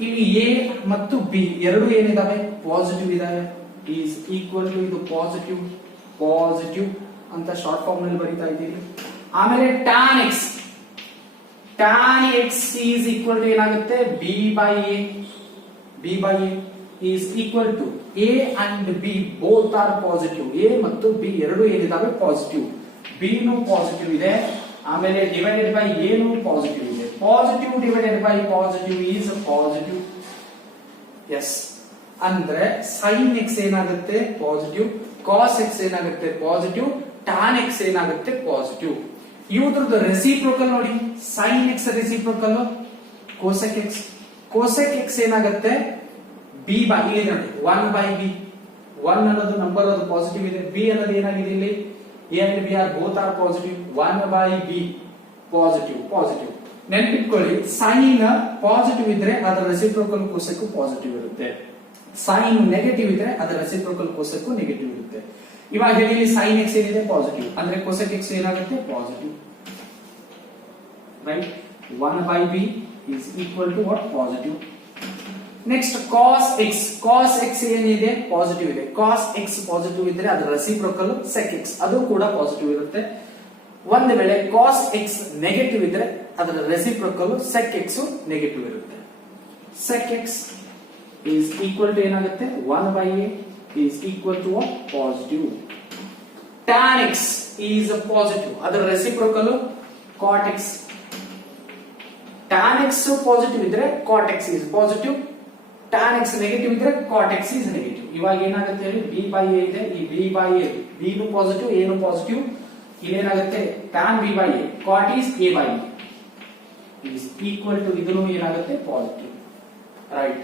ಇಲ್ಲಿ a ಮತ್ತು b ಎರಡು ಏನಿದಾವೆ ಪಾಸಿಟಿವ್ ಇದಾವೆ, is equal to ಇದು ಪಾಸಿಟಿವ್ ಅಂತ ಶಾರ್ಟ್ ಫಾರ್ಮ್ ನಲ್ಲಿ ಬರೀತಾ ಇದ್ದೀವಿ. ಆಮೇಲೆ tan x is equal to ಏನಾಗುತ್ತೆ b/a is equal to a and b both are positive. a ಮತ್ತು b ಎರಡು ಏನಿದಾವೆ ಪಾಸಿಟಿವ್, b ನು ಪಾಸಿಟಿವ್ ಇದೆ, ಆಮೇಲೆ ಡಿವೈಡೆಡ್ ಬೈ a ನು ಪಾಸಿಟಿವ್ ಇದೆ. Positive divided by positive is positive. Yes, ಅಂದ್ರೆ sin x ಏನಾಗುತ್ತೆ ಪಾಸಿಟಿವ್, cos x ಏನಾಗುತ್ತೆ ಪಾಸಿಟಿವ್, tan x ಏನಾಗುತ್ತೆ ಪಾಸಿಟಿವ್. ಇವುದ್ರದ್ದು ರೆಸಿಪ್ರೋಕಲ್ ನೋಡಿ, sin x reciprocal cosec x ಏನಾಗುತ್ತೆ b/a ನೋಡಿ, 1/b. 1 ಅನ್ನೋದು ನಂಬರ್ ಅದು ಪಾಸಿಟಿವ್ ಇದೆ, b ಅನ್ನೋದು ಏನಾಗಿದೆ ಇಲ್ಲಿ a and b are both are positive, 1/b positive. ನೆನಪಿಟ್ಕೊಳ್ಳಿ, ಸೈನ್ ಪಾಸಿಟಿವ್ ಇದ್ರೆ ಅದರ ರೆಸಿಪ್ರೋಕಲ್ cosec ಪಾಸಿಟಿವ್ ಇರುತ್ತೆ, ಸೈನ್ ನೆಗೆಟಿವ್ ಇದ್ರೆ ಅದರ ರೆಸಿಪ್ರೋಕಲ್ cosec ನೆಗೆಟಿವ್ ಇರುತ್ತೆ. ಇವಾಗ ಇಲ್ಲಿ sin x ಏನಿದೆ ಪಾಸಿಟಿವ್, ಅಂದ್ರೆ cosec x ಏನಾಗುತ್ತೆ positive, right? 1/b is equal to what? Positive. Next cos x ಏನಿದೆ ಪಾಸಿಟಿವ್ ಇದೆ, cos x ಪಾಸಿಟಿವ್ ಇದ್ರೆ ಅದರ ರೆಸಿಪ್ರೋಕಲ್ sec x ಅದು ಕೂಡ ಪಾಸಿಟಿವ್ ಇರುತ್ತೆ. ಒಂದು ವೇಳೆ cos x ನೆಗೆಟಿವ್ ಇದ್ರೆ ಅದರ ರೆಸಿಪ್ರೋಕಲ್ sec x ನೆಗೆಟಿವ್ ಇರುತ್ತೆ. sec x is equal to ಏನಾಗುತ್ತೆ 1/a is equal to what? Positive. tan x is positive, ಅದರ reciprocal cot x. tan x positive ಇದ್ರೆ cot x is positive, tan x negative ಇದ್ರೆ cot x is negative. ಇವಾಗ ಏನಾಗುತ್ತೆ ಹೇಳಿ b/a ಇದೆ, ಈ b/a b ನು ಪಾಸಿಟಿವ್ a ನು ಪಾಸಿಟಿವ್, ಇಲ್ಲಿ ಏನಾಗುತ್ತೆ tan b/a cot is a/b is equal to ಇದನ್ನು ಏನಾಗುತ್ತೆ positive, right?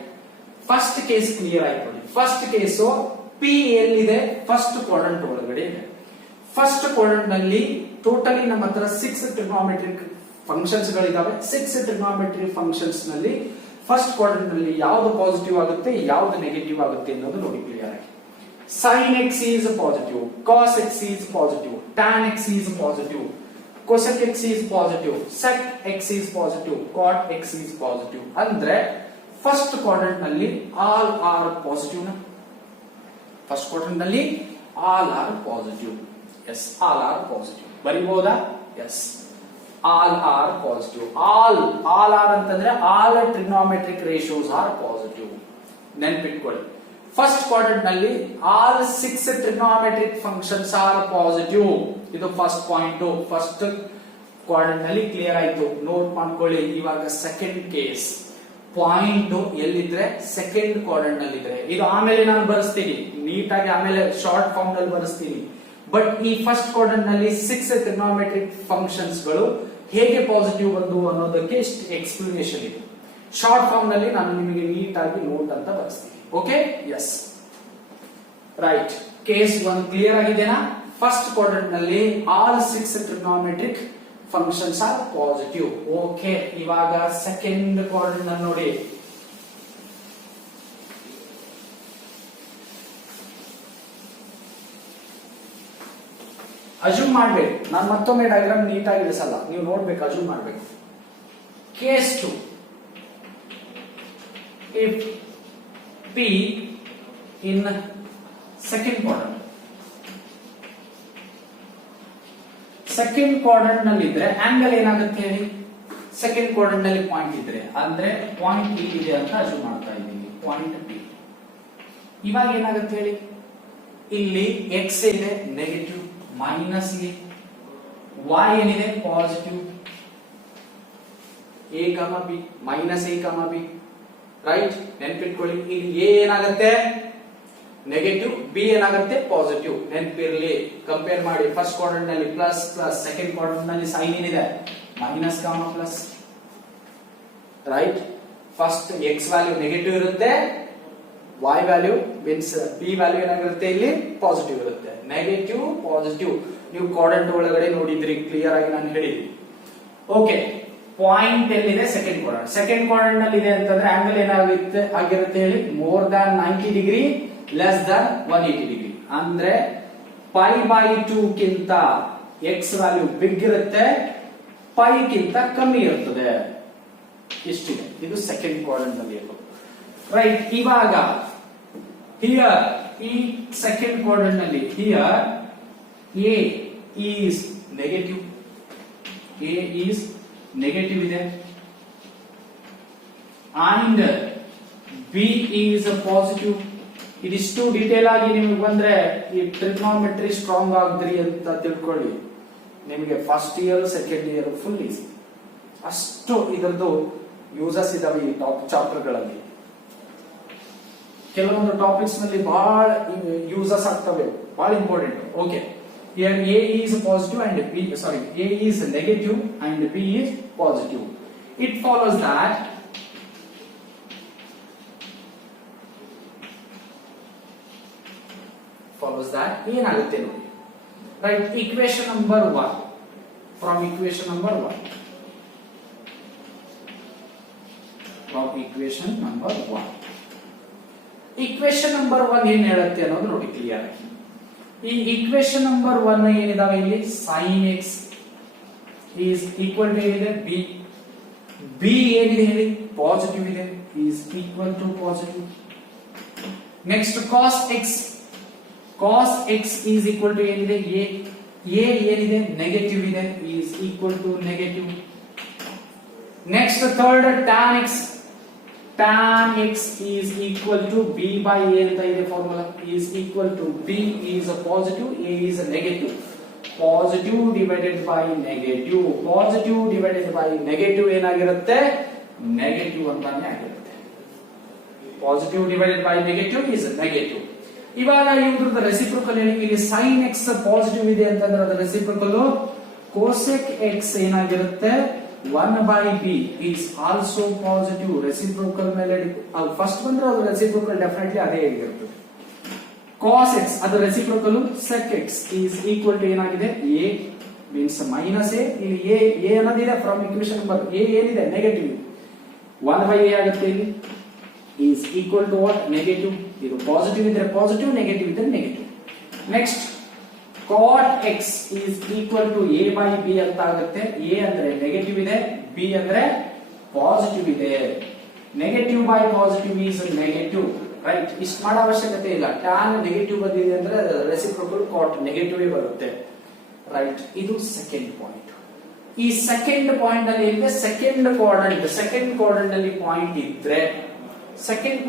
First case clear ಆಯ್ತು. ಫಸ್ಟ್ ಕೇಸ್ p ಎಲ್ಲಿದೆ ಫಸ್ಟ್ ಕ್ವಾಡ್ರಂಟ್ ಒಳಗಡೆ ಇದೆ. ಫಸ್ಟ್ ಕ್ವಾಡ್ರಂಟ್ ನಲ್ಲಿ ಟೋಟಲಿ ನಮ್ಮ ಹತ್ರ 6 ಟ್ರಿಗ್ನೋಮೆಟ್ರಿಕ್ ಫಂಕ್ಷನ್ಸ್ ಗಳಿದಾವೆ. 6 ಟ್ರಿಗ್ನೋಮೆಟ್ರಿಕ್ ಫಂಕ್ಷನ್ಸ್ ನಲ್ಲಿ ಫಸ್ಟ್ ಕ್ವಾಡ್ರಂಟ್ ನಲ್ಲಿ ಯಾವುದು ಪಾಸಿಟಿವ್ ಆಗುತ್ತೆ ಯಾವುದು ನೆಗೆಟಿವ್ ಆಗುತ್ತೆ ಅನ್ನೋದು ನೋಡಿ ಕ್ಲಿಯರ್ ಆಗಿ. sin x is positive, cos x is positive, tan x is positive, cosec x is positive, sec x is positive, cot x is positive. ಅಂದ್ರೆ ಫಸ್ಟ್ ಕ್ವಾಡ್ರೆಂಟ್ ನಲ್ಲಿ ಆಲ್ ಆರ್ ಪಾಸಿಟಿವ್ ನ first quadrant ನಲ್ಲಿ all are positive. Yes, all are positive ಬರಿಬಹುದಾ? Yes, all are positive. All are ಅಂತಂದ್ರೆ all trigonometric ratios are positive. ನೆನ್ಪಿಟ್ಕೊಳ್ಳಿ, first quadrant ನಲ್ಲಿ all 6 trigonometric functions are positive. ಇದು first point. First quadrant ನಲ್ಲಿ clear ಆಯ್ತು, note ಮಾಡ್ಕೊಳ್ಳಿ. ಇವಾಗ second case point ಎಲ್ಲಿದ್ರೆ ಸೆಕೆಂಡ್ ಕ್ವಾಡ್ರೆಂಟ್ ನಲ್ಲಿ ಇದ್ರೆ, ಇದು ಆಮೇಲೆ ನಾನು ಬರೆಸ್ತೀನಿ ನೀಟಾಗಿ, ಆಮೇಲೆ ಶಾರ್ಟ್ ಫಾರ್ಮ್ ನಲ್ಲಿ ಬರೆಸ್ತೀನಿ. ಬಟ್ ಈ ಫಸ್ಟ್ ಕ್ವಾಡ್ರೆಂಟ್ ನಲ್ಲಿ 6 ಟ್ರಿಗ್ನೋಮೆಟ್ರಿಕ್ ಫಂಕ್ಷನ್ಸ್ ಗಳು ಹೇಗೆ ಪಾಸಿಟಿವ್ ಬಂದು ಅನ್ನೋದಕ್ಕೆ ಎಕ್ಸ್ಪ್ಲನೇಷನ್ ಇದೆ. ಶಾರ್ಟ್ ಫಾರ್ಮ್ ನಲ್ಲಿ ನಾನು ನಿಮಗೆ ನೀಟಾಗಿ ನೋಟ್ ಅಂತ ಬರೆಸ್ತೀನಿ. Okay, yes, right. Case 1 clear ಆಗಿದೆನಾ? ಫಸ್ಟ್ ಕ್ವಾಡ್ರೆಂಟ್ ನಲ್ಲಿ all 6 trigonometric functions are positive. Okay, ಇವಾಗ ಸೆಕೆಂಡ್ ಕ್ವಾಡ್ರೆಂಟ್ ನಲ್ಲಿ ನೋಡಿ. ಅಜ್ಯೂಮ್ ಮಾಡ್ಬೇಕು, ನಾನು ಮತ್ತೊಮ್ಮೆ ಡಯಾಗ್ರಾಮ್ ನೀಟಾಗಿ ಇಳಿಸಲ್ಲ, ನೀವು ನೋಡ್ಬೇಕು, ಅಜ್ಯೂಮ್ ಮಾಡ್ಬೇಕು. Case 2, if P in second quadrant, second quadrant ನಲ್ಲಿ ಇದ್ರೆ ಆಂಗಲ್ ಏನಾಗುತ್ತೆ ಹೇಳಿ? ಸೆಕೆಂಡ್ ಕ್ವಾಡ್ರೆಂಟ್ ನಲ್ಲಿ ಪಾಯಿಂಟ್ ಇದ್ರೆ, ಅಂದ್ರೆ ಪಾಯಿಂಟ್ ಪಿ ಇದೆ ಅಂತ ಅಜ್ಯೂಮ್ ಮಾಡ್ತಾ ಇದ್ದೀನಿ, ಪಾಯಿಂಟ್ ಪಿ. ಇವಾಗ ಏನಾಗುತ್ತೆ ಹೇಳಿ? ಇಲ್ಲಿ ಎಕ್ಸ್ ಇದೆ ನೆಗೆಟಿವ್, ಮೈನಸ್ ಎ, y ಏನಿದೆ positive, a, b, minus a, b, right? ನೆನ್ಪಿಟ್ಕೊಳ್ಳಿ, ಇಲ್ಲಿ a ಏನಾಗುತ್ತೆ ನೆಗೆಟಿವ್, ಬಿ ಏನಾಗುತ್ತೆ ಪಾಸಿಟಿವ್. ನೆನಪಿರ್ಲಿ, ಕಂಪೇರ್ ಮಾಡಿ. ಫಸ್ಟ್ ಕ್ವಾಡ್ರೆಂಟ್ ನಲ್ಲಿ ಪ್ಲಸ್ ಪ್ಲಸ್, ಸೆಕೆಂಡ್ ಕ್ವಾಡ್ರೆಂಟ್ ನಲ್ಲಿ ಸೈನ್ ಏನಿದೆ ಮೈನಸ್ ಕಾಮ plus, right? First X value negative ಇರುತ್ತೆ, y value means b value ಏನಾಗಿರುತ್ತೆ ಇಲ್ಲಿ ಪಾಸಿಟಿವ್ ಇರುತ್ತೆ. ನೆಗೆಟಿವ್ ಪಾಸಿಟಿವ್ ನೀವು ಕ್ವಾಡ್ರೆಂಟ್ ಒಳಗಡೆ ನೋಡಿದ್ರಿ, ಕ್ಲಿಯರ್ ಆಗಿ ನಾನು ಹೇಳಿದ್ವಿ. ಓಕೆ, ಪಾಯಿಂಟ್ ಎಲ್ಲಿದೆ? Second quadrant. ಸೆಕೆಂಡ್ ಕ್ವಾಡ್ರೆಂಟ್ ನಲ್ಲಿ ಇದೆ ಅಂತಂದ್ರೆ ಆಂಗಲ್ ಏನಾಗುತ್ತೆ ಆಗಿರುತ್ತೆ ಹೇಳಿ? More than 90 degree, less than 180 degree. ಅಂದ್ರೆ π/2 ಗಿಂತ ಎಕ್ಸ್ ವ್ಯಾಲ್ಯೂ ಬಿಗ್ ಇರುತ್ತೆ, ಪೈ ಗಿಂತ ಕಮ್ಮಿ ಇರುತ್ತದೆ. ಇಷ್ಟಿದೆ, ಇದು ಸೆಕೆಂಡ್ ಕ್ವಾಡ್ರೆಂಟ್ ನಲ್ಲಿ ಇರೋದು, ರೈಟ್? ಇವಾಗ ಹಿಯರ್ ಈ ಸೆಕೆಂಡ್ ಕ್ವಾಡ್ರೆಂಟ್ ನಲ್ಲಿ here A is negative, A is negative ಇದೆ, ಅಂಡ್ ಬಿ ಈಸ್ ಪಾಸಿಟಿವ್. ಇದಿಷ್ಟು ಡೀಟೇಲ್ ಆಗಿ ನಿಮಗೆ ಬಂದ್ರೆ ಈ ಟ್ರಿಗ್ನೋಮೆಟ್ರಿ ಸ್ಟ್ರಾಂಗ್ ಆಗಿದ್ರಿ ಅಂತ ತಿಳ್ಕೊಳ್ಳಿ. ನಿಮಗೆ first year second year full easy. ಅಷ್ಟು ಇದರದ್ದು ಯೂಸಸ್ ಇದಾವೆ ಈ ಚಾಪ್ಟರ್ ಗಳಲ್ಲಿ. ಕೆಲವೊಂದು ಟಾಪಿಕ್ಸ್ ನಲ್ಲಿ ಬಹಳ ಯೂಸಸ್ ಆಗ್ತವೆ, ಬಹಳ important. Okay, here a is positive and b, sorry, a is negative and b is positive. It follows that ಏನಾಗುತ್ತೆ ನೋಡಿ, right? Equation number 1, from equation number 1, equation number 1 ಏನ್ ಹೇಳುತ್ತೆ ಅನ್ನೋದು ನೋಡಿ ಕ್ಲಿಯರ್ ಆಗಿ. ಈ ಈಕ್ವೇಶನ್ ನಂಬರ್ 1 ಏನಿದಾವೆ ಇಲ್ಲಿ, sin x is equal to ಏನಿದೆ b, b ಏನಿದೆ ಹೇಳಿ ಪಾಸಿಟಿವ್ ಇದೆ, is equal to positive. Next cos x is equal to ಏನಿದೆ a ಏನಿದೆ ನೆಗೆಟಿವ್ ಇದೆ, is equal to negative. Next third tan x is equal to b by a ಅಂತ ಇದೆ formula, is equal to b is a positive, a is a negative. Positive divided by negative, positive divided by negative ಏನಾಗಿರುತ್ತೆ? Negative ಅಂತಾನೆ ಆಗಿರುತ್ತೆ. Positive divided by negative is negative. ಇವಾಗ ಇದ್ರದ್ದು reciprocal ಹೇಳಿ, ಇಲ್ಲಿ sin x positive ಇದೆ ಅಂತಂದ್ರೆ ಅದರ ರೆಸಿಪ್ರೋಕಲ್ cosec x ಏನಾಗಿರುತ್ತೆ? 1 by b is also positive. Reciprocal ಮೇಲೆ ಫಸ್ಟ್ ಬಂದ್ರೆ ಅದು ರೆಸಿಪ್ರೋಕಲ್ ಡೆಫಿನೆಟ್ಲಿ ಅದೇ ಆಗಿರುತ್ತೆ. cos x ಅದು reciprocal sec x is equal to ಏನಾಗಿದೆ? a means minus a. ಇಲ್ಲಿ a ಅನ್ನೋದಿದೆ ಫ್ರಮ್ ಇಕ್ವೇಶನ್ ನಂಬರ್ a ಏನಿದೆ ನೆಗೆಟಿವ್, 1 by a ಆಗುತ್ತೆ ಇಲ್ಲಿ. is equal to what? Negative. ಇದು ಪಾಸಿಟಿವ್ ಇದ್ರೆ ಪಾಸಿಟಿವ್, ನೆಗೆಟಿವ್ ಇದ್ರೆ negative. Next cot x is equal to a by b ಅಂತ ಆಗುತ್ತೆ. a ಅಂದ್ರೆ ನೆಗೆಟಿವ್ ಇದೆ, b ಅಂದ್ರೆ ಪಾಸಿಟಿವ್ ಇದೆ. Negative by positive is negative, right? ಇಷ್ಟು ಮಾಡೋ ಅವಶ್ಯಕತೆ ಇಲ್ಲ. tan ನೆಗೆಟಿವ್ ಬಂದಿದೆ ಅಂದ್ರೆ ರೆಸಿಪ್ರೋಕಲ್ cot ನೆಗೆಟಿವ್ ಬರುತ್ತೆ, ರೈಟ್? ಇದು ಸೆಕೆಂಡ್ ಪಾಯಿಂಟ್. ಈ ಸೆಕೆಂಡ್ ಪಾಯಿಂಟ್ ಅಲ್ಲಿ ಏನಿದೆ? ಸೆಕೆಂಡ್ ಕ್ವಾಡ್ರೆಂಟ್ ನಲ್ಲಿ ಪಾಯಿಂಟ್ ಇದ್ರೆ, ಸೆಕೆಂಡ್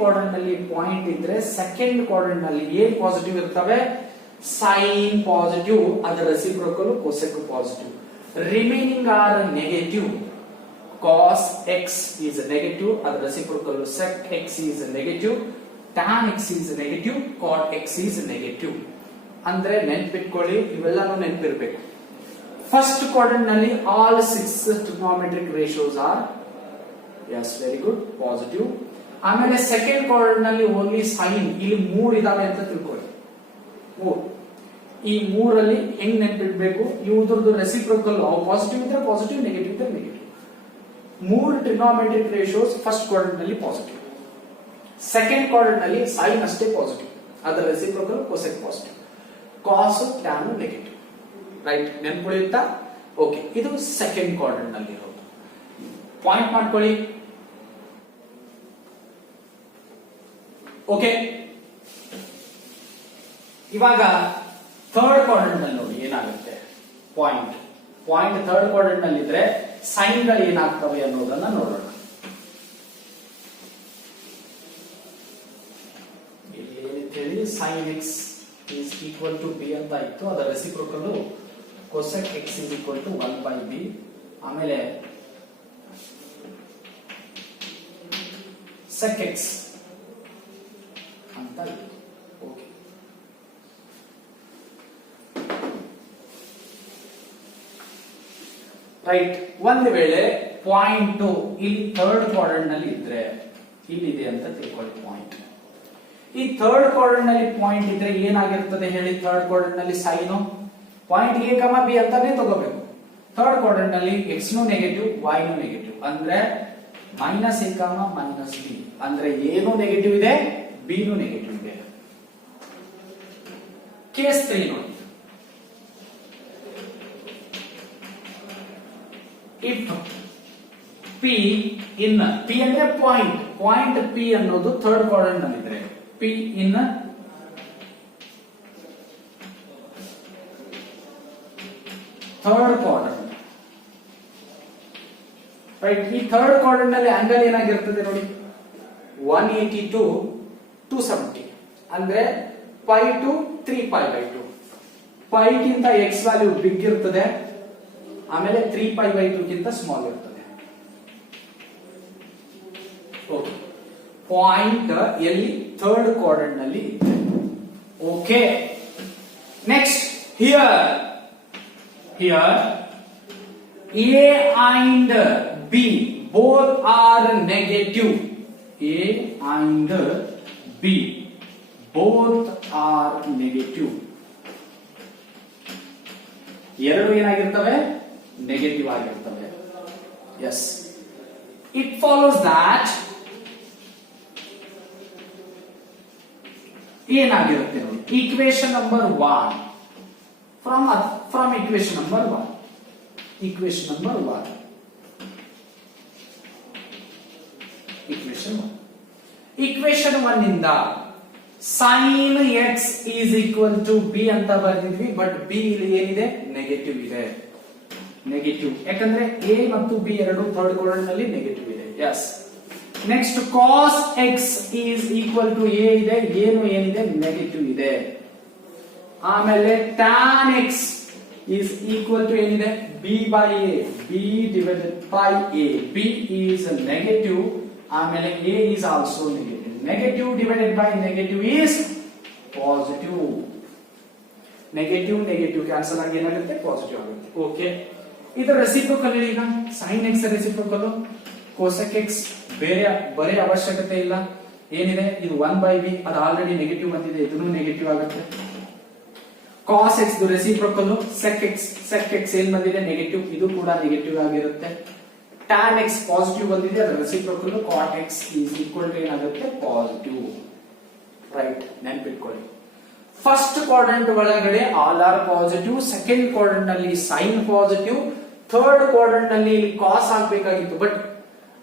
ಕ್ವಾಡ್ರೆಂಟ್ ನಲ್ಲಿ ಏನ್ ಪಾಸಿಟಿವ್ ಇರ್ತವೆ? ಸೈನ್ ಪಾಸಿಟಿವ್, ಅದರ reciprocal cosec positive. Remaining are negative. cos x is negative, ಅದರ ರೆಸಿಪ್ರೋಕಲ್ sec x is negative, tan x is negative, cot x is negative. ಅಂದ್ರೆ ನೆನ್ಪಿಟ್ಕೊಳ್ಳಿ, ಇವೆಲ್ಲಾನು ನೆನ್ಪಿರ್ಬೇಕು. ಫಸ್ಟ್ ಕ್ವಾಡ್ರೆಂಟ್ ನಲ್ಲಿ all 6 trigonometric ratios are very good, positive. ಆಮೇಲೆ second quadrant ನಲ್ಲಿ only sign, ಇಲ್ಲಿ 3 ಇದಾವೆ ಅಂತ ತಿಳ್ಕೊಳ್ಳಿ. 3, ಈ 3 ಹೆಂಗ್ ನೆನ್ಪಿಡ್ಬೇಕು? ಇವುದ್ರದ್ದು ರೆಸಿಪ್ರೋಕಲ್ ಪಾಸಿಟಿವ್ ಇದ್ರೆ ಪಾಸಿಟಿವ್, ನೆಗೆಟಿವ್ ಇದ್ರೆ negative. 3 trigonometric ratios first quadrant ನಲ್ಲಿ ಪಾಸಿಟಿವ್. ಸೆಕೆಂಡ್ ಕ್ವಾಡ್ರೆಂಟ್ ನಲ್ಲಿ ಸೈನ್ ಅಷ್ಟೇ ಪಾಸಿಟಿವ್, ಅದರ ರೆಸಿಪ್ರೋಕಲ್ ಕೊಸೆಕ್ ಪಾಸಿಟಿವ್, ಕಾಸ್ ಟ್ಯಾನ್ ನೆಗೆಟಿವ್, ರೈಟ್? ನೆನ್ಪುಳಿಯುತ್ತಾ? ಓಕೆ, ಇದು ಸೆಕೆಂಡ್ ಕ್ವಾಡ್ರೆಂಟ್ ನಲ್ಲಿ ಇರೋದು. ಪಾಯಿಂಟ್ ಮಾಡ್ಕೊಳ್ಳಿ. ಓಕೆ, ಇವಾಗ ಥರ್ಡ್ ಕ್ವಾಡ್ರೆಂಟ್ ನಲ್ಲಿ ನೋಡಿ ಏನಾಗುತ್ತೆ. ಪಾಯಿಂಟ್ ಥರ್ಡ್ ಕ್ವಾಡ್ರೆಂಟ್ ನಲ್ಲಿ ಇದ್ರೆ ಸೈನ್ ಗಳು ಏನಾಗ್ತವೆ ಅನ್ನೋದನ್ನ ನೋಡೋಣ. ಇಲ್ಲಿ ಏನಂತೇಳಿ sine x is equal to b ಅಂತ ಇತ್ತು, ಅದರ reciprocal cosec x is equal to 1 by b. ಆಮೇಲೆ sec x ಅಂತ ಇತ್ತು. Okay, right? ಒಂದು ವೇಳೆ ಪಾಯಿಂಟ್ ಇಲ್ಲಿ ಥರ್ಡ್ ಕ್ವಾಡ್ರೆಂಟ್ ನಲ್ಲಿ ಇದ್ರೆ, ಇಲ್ಲಿದೆ ಅಂತ ತಿಳ್ಕೊಳ್ಳಿ ಪಾಯಿಂಟ್. ಈ ಥರ್ಡ್ ಕ್ವಾಡ್ರೆಂಟ್ ನಲ್ಲಿ ಪಾಯಿಂಟ್ ಇದ್ರೆ ಏನಾಗಿರ್ತದೆ ಹೇಳಿ? ಥರ್ಡ್ ಕ್ವಾಡ್ರೆಂಟ್ ನಲ್ಲಿ ಸೈನು ಪಾಯಿಂಟ್ a, b ಅಂತಾನೆ ತಗೋಬೇಕು. ಥರ್ಡ್ ಕ್ವಾಡ್ರೆಂಟ್ ನಲ್ಲಿ x ನು ನೆಗೆಟಿವ್, y ನು ನೆಗೆಟಿವ್, ಅಂದ್ರೆ -a, -b, ಅಂದ್ರೆ a ನು ನೆಗೆಟಿವ್ ಇದೆ, b ನು ನೆಗೆಟಿವ್ ಇದೆ. ಕೇಸ್ 3 ನೋಡಿ. if p in p ಅಂದ್ರೆ ಪಾಯಿಂಟ್ p ಅನ್ನೋದು ಥರ್ಡ್ ಕ್ವಾಡ್ರೆಂಟ್ ನಲ್ಲಿ ಇದ್ರೆ, p in third quadrant, right? ಈ ಥರ್ಡ್ ಕ್ವಾಡ್ರೆಂಟ್ ನಲ್ಲಿ ಆಂಗಲ್ ಏನಾಗಿರ್ತದೆ ನೋಡಿ? 180 to 270, ಅಂದ್ರೆ π to 3π/2. π ಗಿಂತ x ವ್ಯಾಲ್ಯೂ ಬಿಗ್ ಇರ್ತದೆ, ಆಮೇಲೆ 3π/2 ಗಿಂತ ಸ್ಮಾಲ್ ಇರ್ತದೆ. ಓಕೆ, ಪಾಯಿಂಟ್ ಎಲ್ಲಿ? ಥರ್ಡ್ ಕ್ವಾಡ್ರೆಂಟ್ ನಲ್ಲಿ ಇದೆ. Okay, next here A and B both are negative. A and B both are negative. ಎರಡು ಏನಾಗಿರ್ತವೆ? ನೆಗೆಟಿವ್ ಆಗಿರ್ತವೆ. ಎಸ್, ಇಟ್ ಫಾಲೋಸ್ ದಾಟ್ ಏನಾಗಿರುತ್ತೆ ನೋಡಿ. Equation number 1 from equation number 1. Equation 1 ಇಂದ sin x is equal to b ಅಂತ ಬರೆದಿದ್ವಿ, but b ಇಲ್ಲಿ ಏನಿದೆ? Negative ಇದೆ. Negative ಯಾಕಂದ್ರೆ a ಮತ್ತು b ಎರಡು ಥರ್ಡ್ ಕ್ವಾಡ್ರೆಂಟ್ ನಲ್ಲಿ ನೆಗೆಟಿವ್ ಇದೆ. Yes, next cos x is equal to a ಇದೆ, ಏನು ಏನಿದೆ? ನೆಗೆಟಿವ್ ಇದೆ. ಆಮೇಲೆ tan x is equal to ಏನಿದೆ? b by a, b divided by a, b is negative, ಆಮೇಲೆ a is also negative. Negative divided by negative is positive. Negative cancel ಆಗಿ ಏನಾಗುತ್ತೆ? Positive ಆಗುತ್ತೆ. ಓಕೆ, ಇದರ ರೆಸಿಪ್ರೋಕಲ್ ಈಗ sin x reciprocal, cosec x ಬರೀ ಅವಶ್ಯಕತೆ ಇಲ್ಲ. ಏನಿದೆ? ಇದು 1 by b, ಅದು ಆಲ್ರೆಡಿ ನೆಗೆಟಿವ್ ಬಂದಿದೆ, ಇದನ್ನು ನೆಗೆಟಿವ್ ಆಗುತ್ತೆ. cos x reciprocal, sec x ಏನ್ ಬಂದಿದೆ? ನೆಗೆಟಿವ್, ಇದು ಕೂಡ ನೆಗೆಟಿವ್ ಆಗಿರುತ್ತೆ. tan x ಪಾಸಿಟಿವ್ ಬಂದಿದೆ, ಅದರ reciprocal cot x is equal to ಏನಾಗುತ್ತೆ ಪಾಸಿಟಿವ್. ರೈಟ್, ನೆನಪಿಟ್ಕೊಳ್ಳಿ. ಫಸ್ಟ್ ಕ್ವಾಡ್ರೆಂಟ್ ಒಳಗಡೆ all are positive, second quadrant ನಲ್ಲಿ ಸೈನ್ ಪಾಸಿಟಿವ್, ಥರ್ಡ್ ಕ್ವಾಡ್ರೆಂಟ್ ನಲ್ಲಿ ಕಾಸ್ ಆಗ್ಬೇಕಾಗಿತ್ತು, ಬಟ್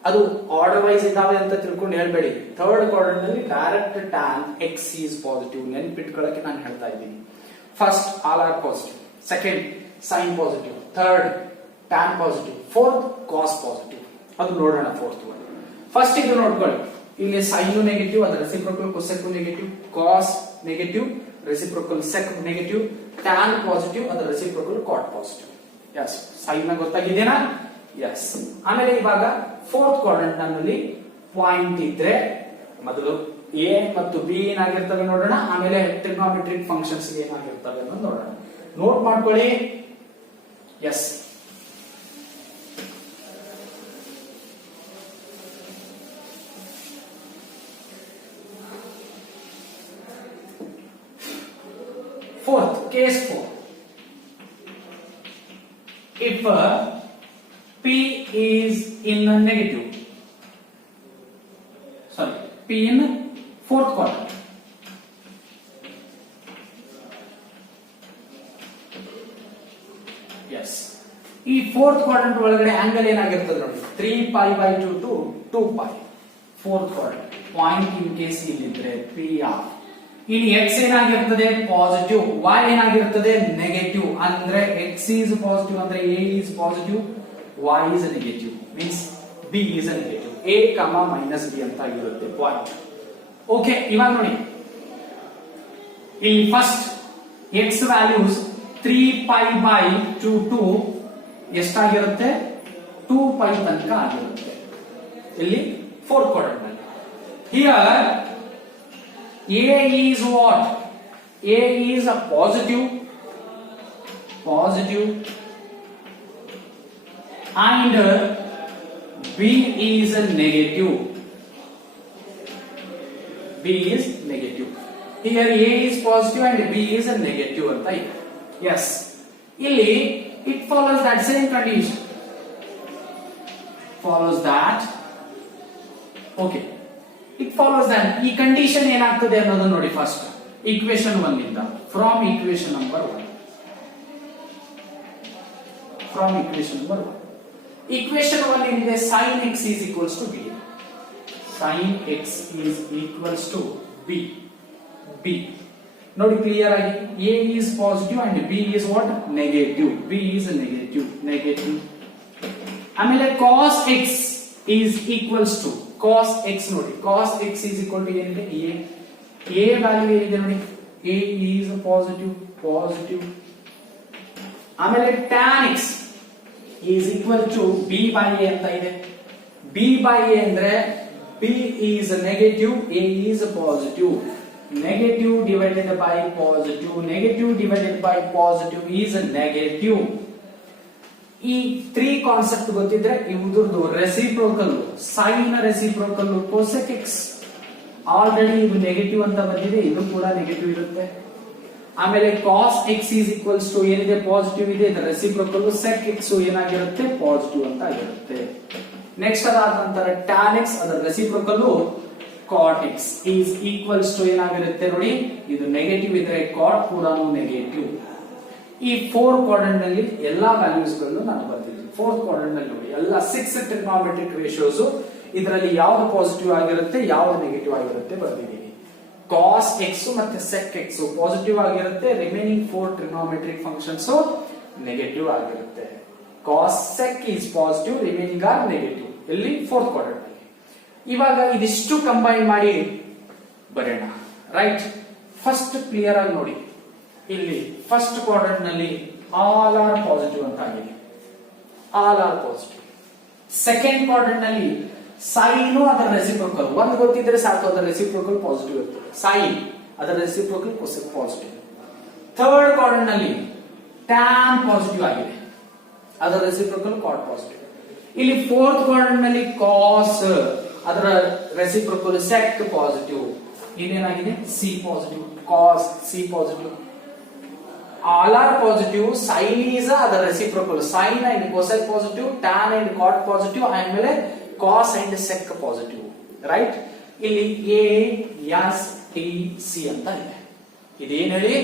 ಅದು ಆರ್ಡರ್ ವೈಸ್ ಇದಾವೆ ಅಂತ ತಿಳ್ಕೊಂಡು ಹೇಳ್ಬೇಡಿ. ಥರ್ಡ್ ಕ್ವಾಡ್ರೆಂಟ್ ನಲ್ಲಿ direct tan x is positive. ನೆನಪಿಟ್ಕೊಳ್ಳಕ್ಕೆ ನಾನು ಹೇಳ್ತಾ ಇದ್ದೀನಿ. First all are positive, second sine positive, third tan positive, fourth cos positive. ಅದು ನೋಡೋಣ ಫೋರ್ತ್ ಒನ್. ಫಸ್ಟ್ ಇದು ನೋಡ್ಕೊಳ್ಳಿ, ಇಲ್ಲಿ ಸೈನ್ ನೆಗೆಟಿವ್, ಅದರ reciprocal cosec negative, cos negative, reciprocal sec negative, tan positive, ಅದರ reciprocal cot positive. Yes, sine ಗೊತ್ತಾಗಿದೆನಾ? Yes. ಆಮೇಲೆ ಇವಾಗ ಫೋರ್ತ್ ಕ್ವಾಡ್ರೆಂಟ್ ನಲ್ಲಿ ಪಾಯಿಂಟ್ ಇದ್ರೆ ಮೊದಲು ಎ ಮತ್ತು ಬಿ ಏನಾಗಿರ್ತವೆ ನೋಡೋಣ, ಆಮೇಲೆ ಟ್ರಿಗ್ನೋಮೆಟ್ರಿಕ್ ಫಂಕ್ಷನ್ಸ್ ಏನಾಗಿರ್ತವೆ ಅನ್ನೋದು ನೋಡೋಣ. ನೋಟ್ ಮಾಡ್ಕೊಳ್ಳಿ. Yes, fourth, case 4. If P is in a negative, sorry, P in fourth quadrant. Yes. ಈ fourth quadrant ಒಳಗಡೆ ಆಂಗಲ್ ಏನಾಗಿರ್ತದೆ ನೋಡಿ, 3 pi by 2 to 2 pi. fourth quadrant point in case ಇಲ್ಲಿದ್ರೆ P of ಇಲ್ಲಿ x ಏನಾಗಿರ್ತದೆ positive, y ಏನಾಗಿರ್ತದೆ negative. ಅಂದ್ರೆ x is positive ಅಂದ್ರೆ a is positive, y is negative, means b is negative. a, b ಅಂತ ಇರುತ್ತೆ point. Okay, ಇವಾಗ ನೋಡಿ ಇಲ್ಲಿ first x values 3 pi by 2 to ಎಷ್ಟಾಗಿರುತ್ತೆ 2 pi ತನಕ ಆಗಿರುತ್ತೆ ಇಲ್ಲಿ ಫೋರ್ತ್ ಕ್ವಾಡ್ರೆಂಟ್ ನಲ್ಲಿ. Here A is what? A is a positive, and B is a negative. B is negative. Here A is positive and B is a negative anta ಇದೆ. Yes. ಇಲ್ಲಿ it follows that same condition. Follows that. Okay. It follows that ಈ condition ಏನಾಗ್ತದೆ ಅನ್ನೋದನ್ನ ನೋಡಿ. First equation 1 ಇಂದ, from equation number 1, from equation number 1. Equation 1 ಏನಿದೆ, sin x is equals to b. sin x is equals to b. ನೋಡಿ clear ಆಗಿ, a is positive and b is what? negative. b is negative. ಆಮೇಲೆ cos x is equals to cos x ನೋಡಿ, cos x is equal to ಏನಿದೆ a value ಏನಿದೆ ನೋಡಿ, a is positive. ಆಮೇಲೆ tan x is equal to b by a ಅಂತ ಇದೆ. b by a ಅಂದ್ರೆ b is negative, a is positive. negative divided by positive is negative. ಈ 3 concept ಗೊತ್ತಿದ್ರೆ ಇವುದ್ರದ್ದು reciprocal, sine reciprocal cosec x already ಇದು negative ಅಂತ ಬಂದಿದೆ, ಇದು ಕೂಡ ನೆಗೆಟಿವ್ ಇರುತ್ತೆ. ಆಮೇಲೆ cos x is equals to ಏನಿದೆ ಪಾಸಿಟಿವ್ ಇದೆ, ಇದರ ರೆಸಿಪ್ರೋಕಲ್ sec x ಏನಾಗಿರುತ್ತೆ ಪಾಸಿಟಿವ್ ಅಂತ ಆಗಿರುತ್ತೆ. ನೆಕ್ಸ್ಟ್ ಅದಾದ ನಂತರ tan x ಅದರ reciprocal cot x is equals to ಏನಾಗಿರುತ್ತೆ ನೋಡಿ, ಇದು ನೆಗೆಟಿವ್ ಇದ್ರೆ cot ಕೂಡ ನೆಗೆಟಿವ್. ಈ 4 ಕ್ವಾಡ್ರೆಂಟ್ ನಲ್ಲಿ ಎಲ್ಲಾ ವ್ಯಾಲ್ಯೂಸ್ ಗಳನ್ನು ನಾನು ಬರ್ತಿದ್ದೀನಿ. 4th ಕ್ವಾಡ್ರೆಂಟ್ ನಲ್ಲಿ ನೋಡಿ ಎಲ್ಲ 6 ಟ್ರಿಗ್ನೋಮೆಟ್ರಿಕ್ ರೇಷಿಯೋಸ್, ಇದರಲ್ಲಿ ಯಾವುದು ಪಾಸಿಟಿವ್ ಆಗಿರುತ್ತೆ ಯಾವುದು ನೆಗೆಟಿವ್ ಆಗಿರುತ್ತೆ ಬರ್ತಿದ್ದೀನಿ. cos x ಮತ್ತೆ sec x ಪಾಸಿಟಿವ್ ಆಗಿರುತ್ತೆ, ರಿಮೈನಿಂಗ್ 4 ಟ್ರಿಗ್ನೋಮೆಟ್ರಿಕ್ ಫಂಕ್ಷನ್ಸ್ ನೆಗೆಟಿವ್ ಆಗಿರುತ್ತೆ. cos sec is positive, remaining are negative ಇಲ್ಲಿ 4th ಕ್ವಾಡ್ರೆಂಟ್ ನಲ್ಲಿ. ಇವಾಗ ಇದಿಷ್ಟು ಕಂಬೈನ್ ಮಾಡಿ ಬರೋಣ. ರೈಟ್, ಫಸ್ಟ್ ಕ್ಲಿಯರ್ ಆಗಿ ನೋಡಿ, ಇಲ್ಲಿ ಫಸ್ಟ್ ಕ್ವಾಡ್ರೆಂಟ್ ನಲ್ಲಿ ಆಲ್ ಆರ್ ಪಾಸಿಟಿವ್ ಅಂತ ಆಗಿದೆ, all are positive. Second quadrant ನಲ್ಲಿ ಸೈನ್ ಅದರ ರೆಸಿಪ್ರೋಕಲ್ ಒಂದು ಗೊತ್ತಿದ್ರೆ ಸಾಕು, ಅದರ ರೆಸಿಪ್ರೋಕಲ್ ಪಾಸಿಟಿವ್ ಇರ್ತದೆ, ಸೈನ್ ಅದರ reciprocal cosec positive. Third quadrant ನಲ್ಲಿ ಟ್ಯಾನ್ ಪಾಸಿಟಿವ್ ಆಗಿದೆ, ಅದರ ರೆಸಿಪ್ರೋಕಲ್ ಕಾಟ್ ಪಾಸಿಟಿವ್. ಇಲ್ಲಿ ಫೋರ್ತ್ ಕ್ವಾಡ್ರೆಂಟ್ ನಲ್ಲಿ ಕಾಸ್ ಅದರ ರೆಸಿಪ್ರೋಕಲ್ ಸೆಕ್ ಪಾಸಿಟಿವ್. ಇನ್ನೇನಾಗಿದೆ C positive, cos C positive. all are positive, sin is the reciprocal, sin and cosec positive, tan and cot positive, ಆಮೇಲೆ cos and sec positive, right? ಇಲ್ಲಿ a s t c ಅಂತ ಇದೆ. ಇದೇನ್ ಹೇಳಿ,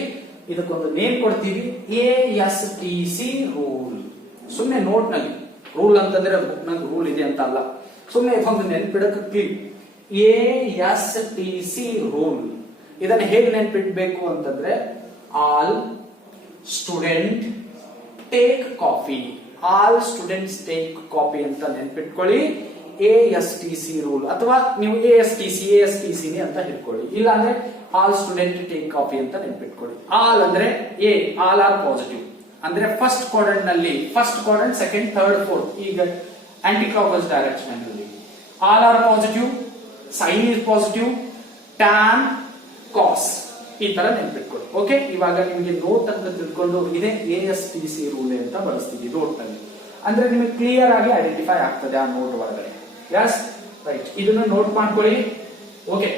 ಇದಕ್ಕೊಂದು name ಕೊಡ್ತೀವಿ, a s t c rule. ಸುಮ್ಮನೆ note ನಲ್ಲಿ ರೂಲ್ ಅಂತಂದ್ರೆ ಬುಕ್ ನಲ್ಲಿ ರೂಲ್ ಇದೆ ಅಂತ ಅಲ್ಲ, ಸುಮ್ಮನೆ ಒಂದು ನೆನ್ಪಿಡಕ್ಕೆ clean. a s t c rule ಇದನ್ನ ಹೇಗೆ ನೆನ್ಪಿಡ್ಬೇಕು ಅಂತಂದ್ರೆ, all student take coffee, all students take coffee ಅಂತ ನೆನ್ಪಿಟ್ಕೊಳ್ಳಿ. ASTC ರೂಲ್, ಅಥವಾ ನೀವು ASTC ಅಂತ ಹಿಡ್ಕೊಳ್ಳಿ. ಇಲ್ಲ ಅಂದ್ರೆ ಆಲ್ ಸ್ಟೂಡೆಂಟ್ ಟೇಕ್ ಕಾಫಿ ಅಂತ ನೆನ್ಪಿಟ್ಕೊಳ್ಳಿ. ಆಲ್ ಅಂದ್ರೆ ಎ, ಆಲ್ ಆರ್ ಪಾಸಿಟಿವ್ ಅಂದ್ರೆ ಫಸ್ಟ್ ಕ್ವಾಡ್ರೆಂಟ್ ನಲ್ಲಿ, first quadrant, second, third, fourth, ಈಗ ಆಂಟಿ ಕ್ಲಾಕ್ವೈಸ್ ಡೈರೆಕ್ಷನ್ ಅಲ್ಲಿ all are positive, sine is positive, tan, cos, ಈ ತರ ನೆನ್ಪಿಟ್ಕೊಳ್ಳಿ. ಓಕೆ, ಇವಾಗ ನಿಮಗೆ ನೋಟ್ ಅಂತ ತಿಳ್ಕೊಂಡು ಇದೇ ASTC ರೂಲ್ ಅಂತ ಬಳಸ್ತೀವಿ ನೋಟ್ ನಲ್ಲಿ, ಅಂದ್ರೆ ನಿಮಗೆ ಕ್ಲಿಯರ್ ಆಗಿ ಐಡೆಂಟಿಫೈ ಆಗ್ತದೆ ಆ ನೋಟ್ ಒಳಗಡೆ. ಯಸ್, ರೈಟ್, ಇದನ್ನ ನೋಟ್ ಮಾಡ್ಕೊಳ್ಳಿ. Okay,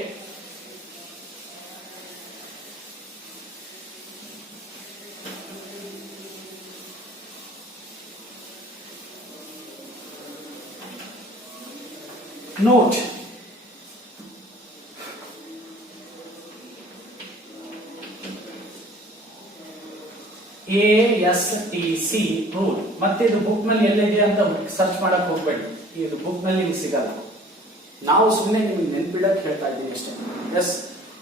note ASTC rule. ಮತ್ತೆ ಇದು ಬುಕ್ ನಲ್ಲಿ ಎಲ್ಲಿದೆ ಅಂತ ಸರ್ಚ್ ಮಾಡಕ್ ಹೋಗ್ಬೇಡಿ, ಇದು ಬುಕ್ ನಲ್ಲಿ ನಿಮ್ಗೆ ಸಿಗಲ್ಲ. ನಾವು ಸುಮ್ಮನೆ ನಿಮ್ಗೆ ನೆನ್ಪಿಡಕ್ ಹೇಳ್ತಾ ಇದ್ದೀವಿ ಅಷ್ಟೇ. ಎಸ್,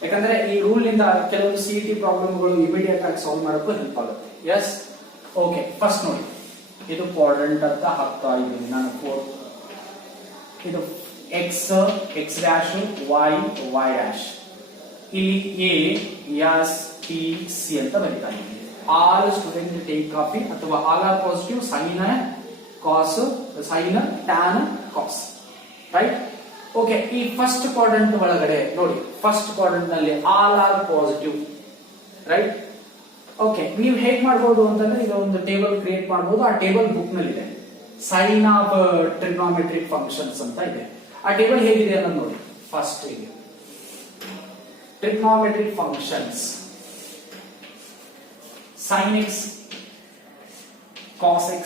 ಯಾಕಂದ್ರೆ ಈ ರೂಲ್ ನಿಂದ ಕೆಲವೊಂದು CET ಪ್ರಾಬ್ಲಮ್ಗಳು ಇಮಿಡಿಯೇಟ್ ಆಗಿ ಸಾಲ್ವ್ ಮಾಡಕ್ಕೂ ಹೆಲ್ಪ್ ಆಗುತ್ತೆ. ಎಸ್, ಓಕೆ, ಫಸ್ಟ್ ನೋಡಿ, ಇದು ಕ್ವಾಡ್ರೆಂಟ್ ಅಂತ ಹಾಕ್ತಾ ಇದ್ದೀನಿ ನಾನು. ಇದು X, X dash, Y, Y dash, ಇಲ್ಲಿ ASTC ಅಂತ ಬರೀತಾ ಇದ್ದೀನಿ. ಆಲ್ ಸ್ಟೂಡೆಂಟ್ ಟೇಕ್ ಕಾಫಿ ಅಥವಾ all are positive, sine cos, sine tan cos, right? Okay, ಈ ಫಸ್ಟ್ ಕ್ವಾಡ್ರೆಂಟ್ ಒಳಗಡೆ ನೋಡಿ, ಫಸ್ಟ್ ಕ್ವಾಡ್ರೆಂಟ್ ನಲ್ಲಿ all are positive, right? Okay, ನೀವು ಹೇಗ್ ಮಾಡಬಹುದು ಅಂತಂದ್ರೆ ಇದು ಒಂದು ಟೇಬಲ್ ಕ್ರಿಯೇಟ್ ಮಾಡಬಹುದು. ಆ ಟೇಬಲ್ ಬುಕ್ ನಲ್ಲಿ ಇದೆ, ಸೈನ್ ಆಫ್ ಟ್ರಿಗ್ನೋಮೆಟ್ರಿಕ್ ಫಂಕ್ಷನ್ಸ್ ಅಂತ ಇದೆ. ಆ ಟೇಬಲ್ ಹೇಗಿದೆ ಅನ್ನೋದು ನೋಡಿ. ಫಸ್ಟ್ ಇದೆ trigonometric functions, sin x, cos x,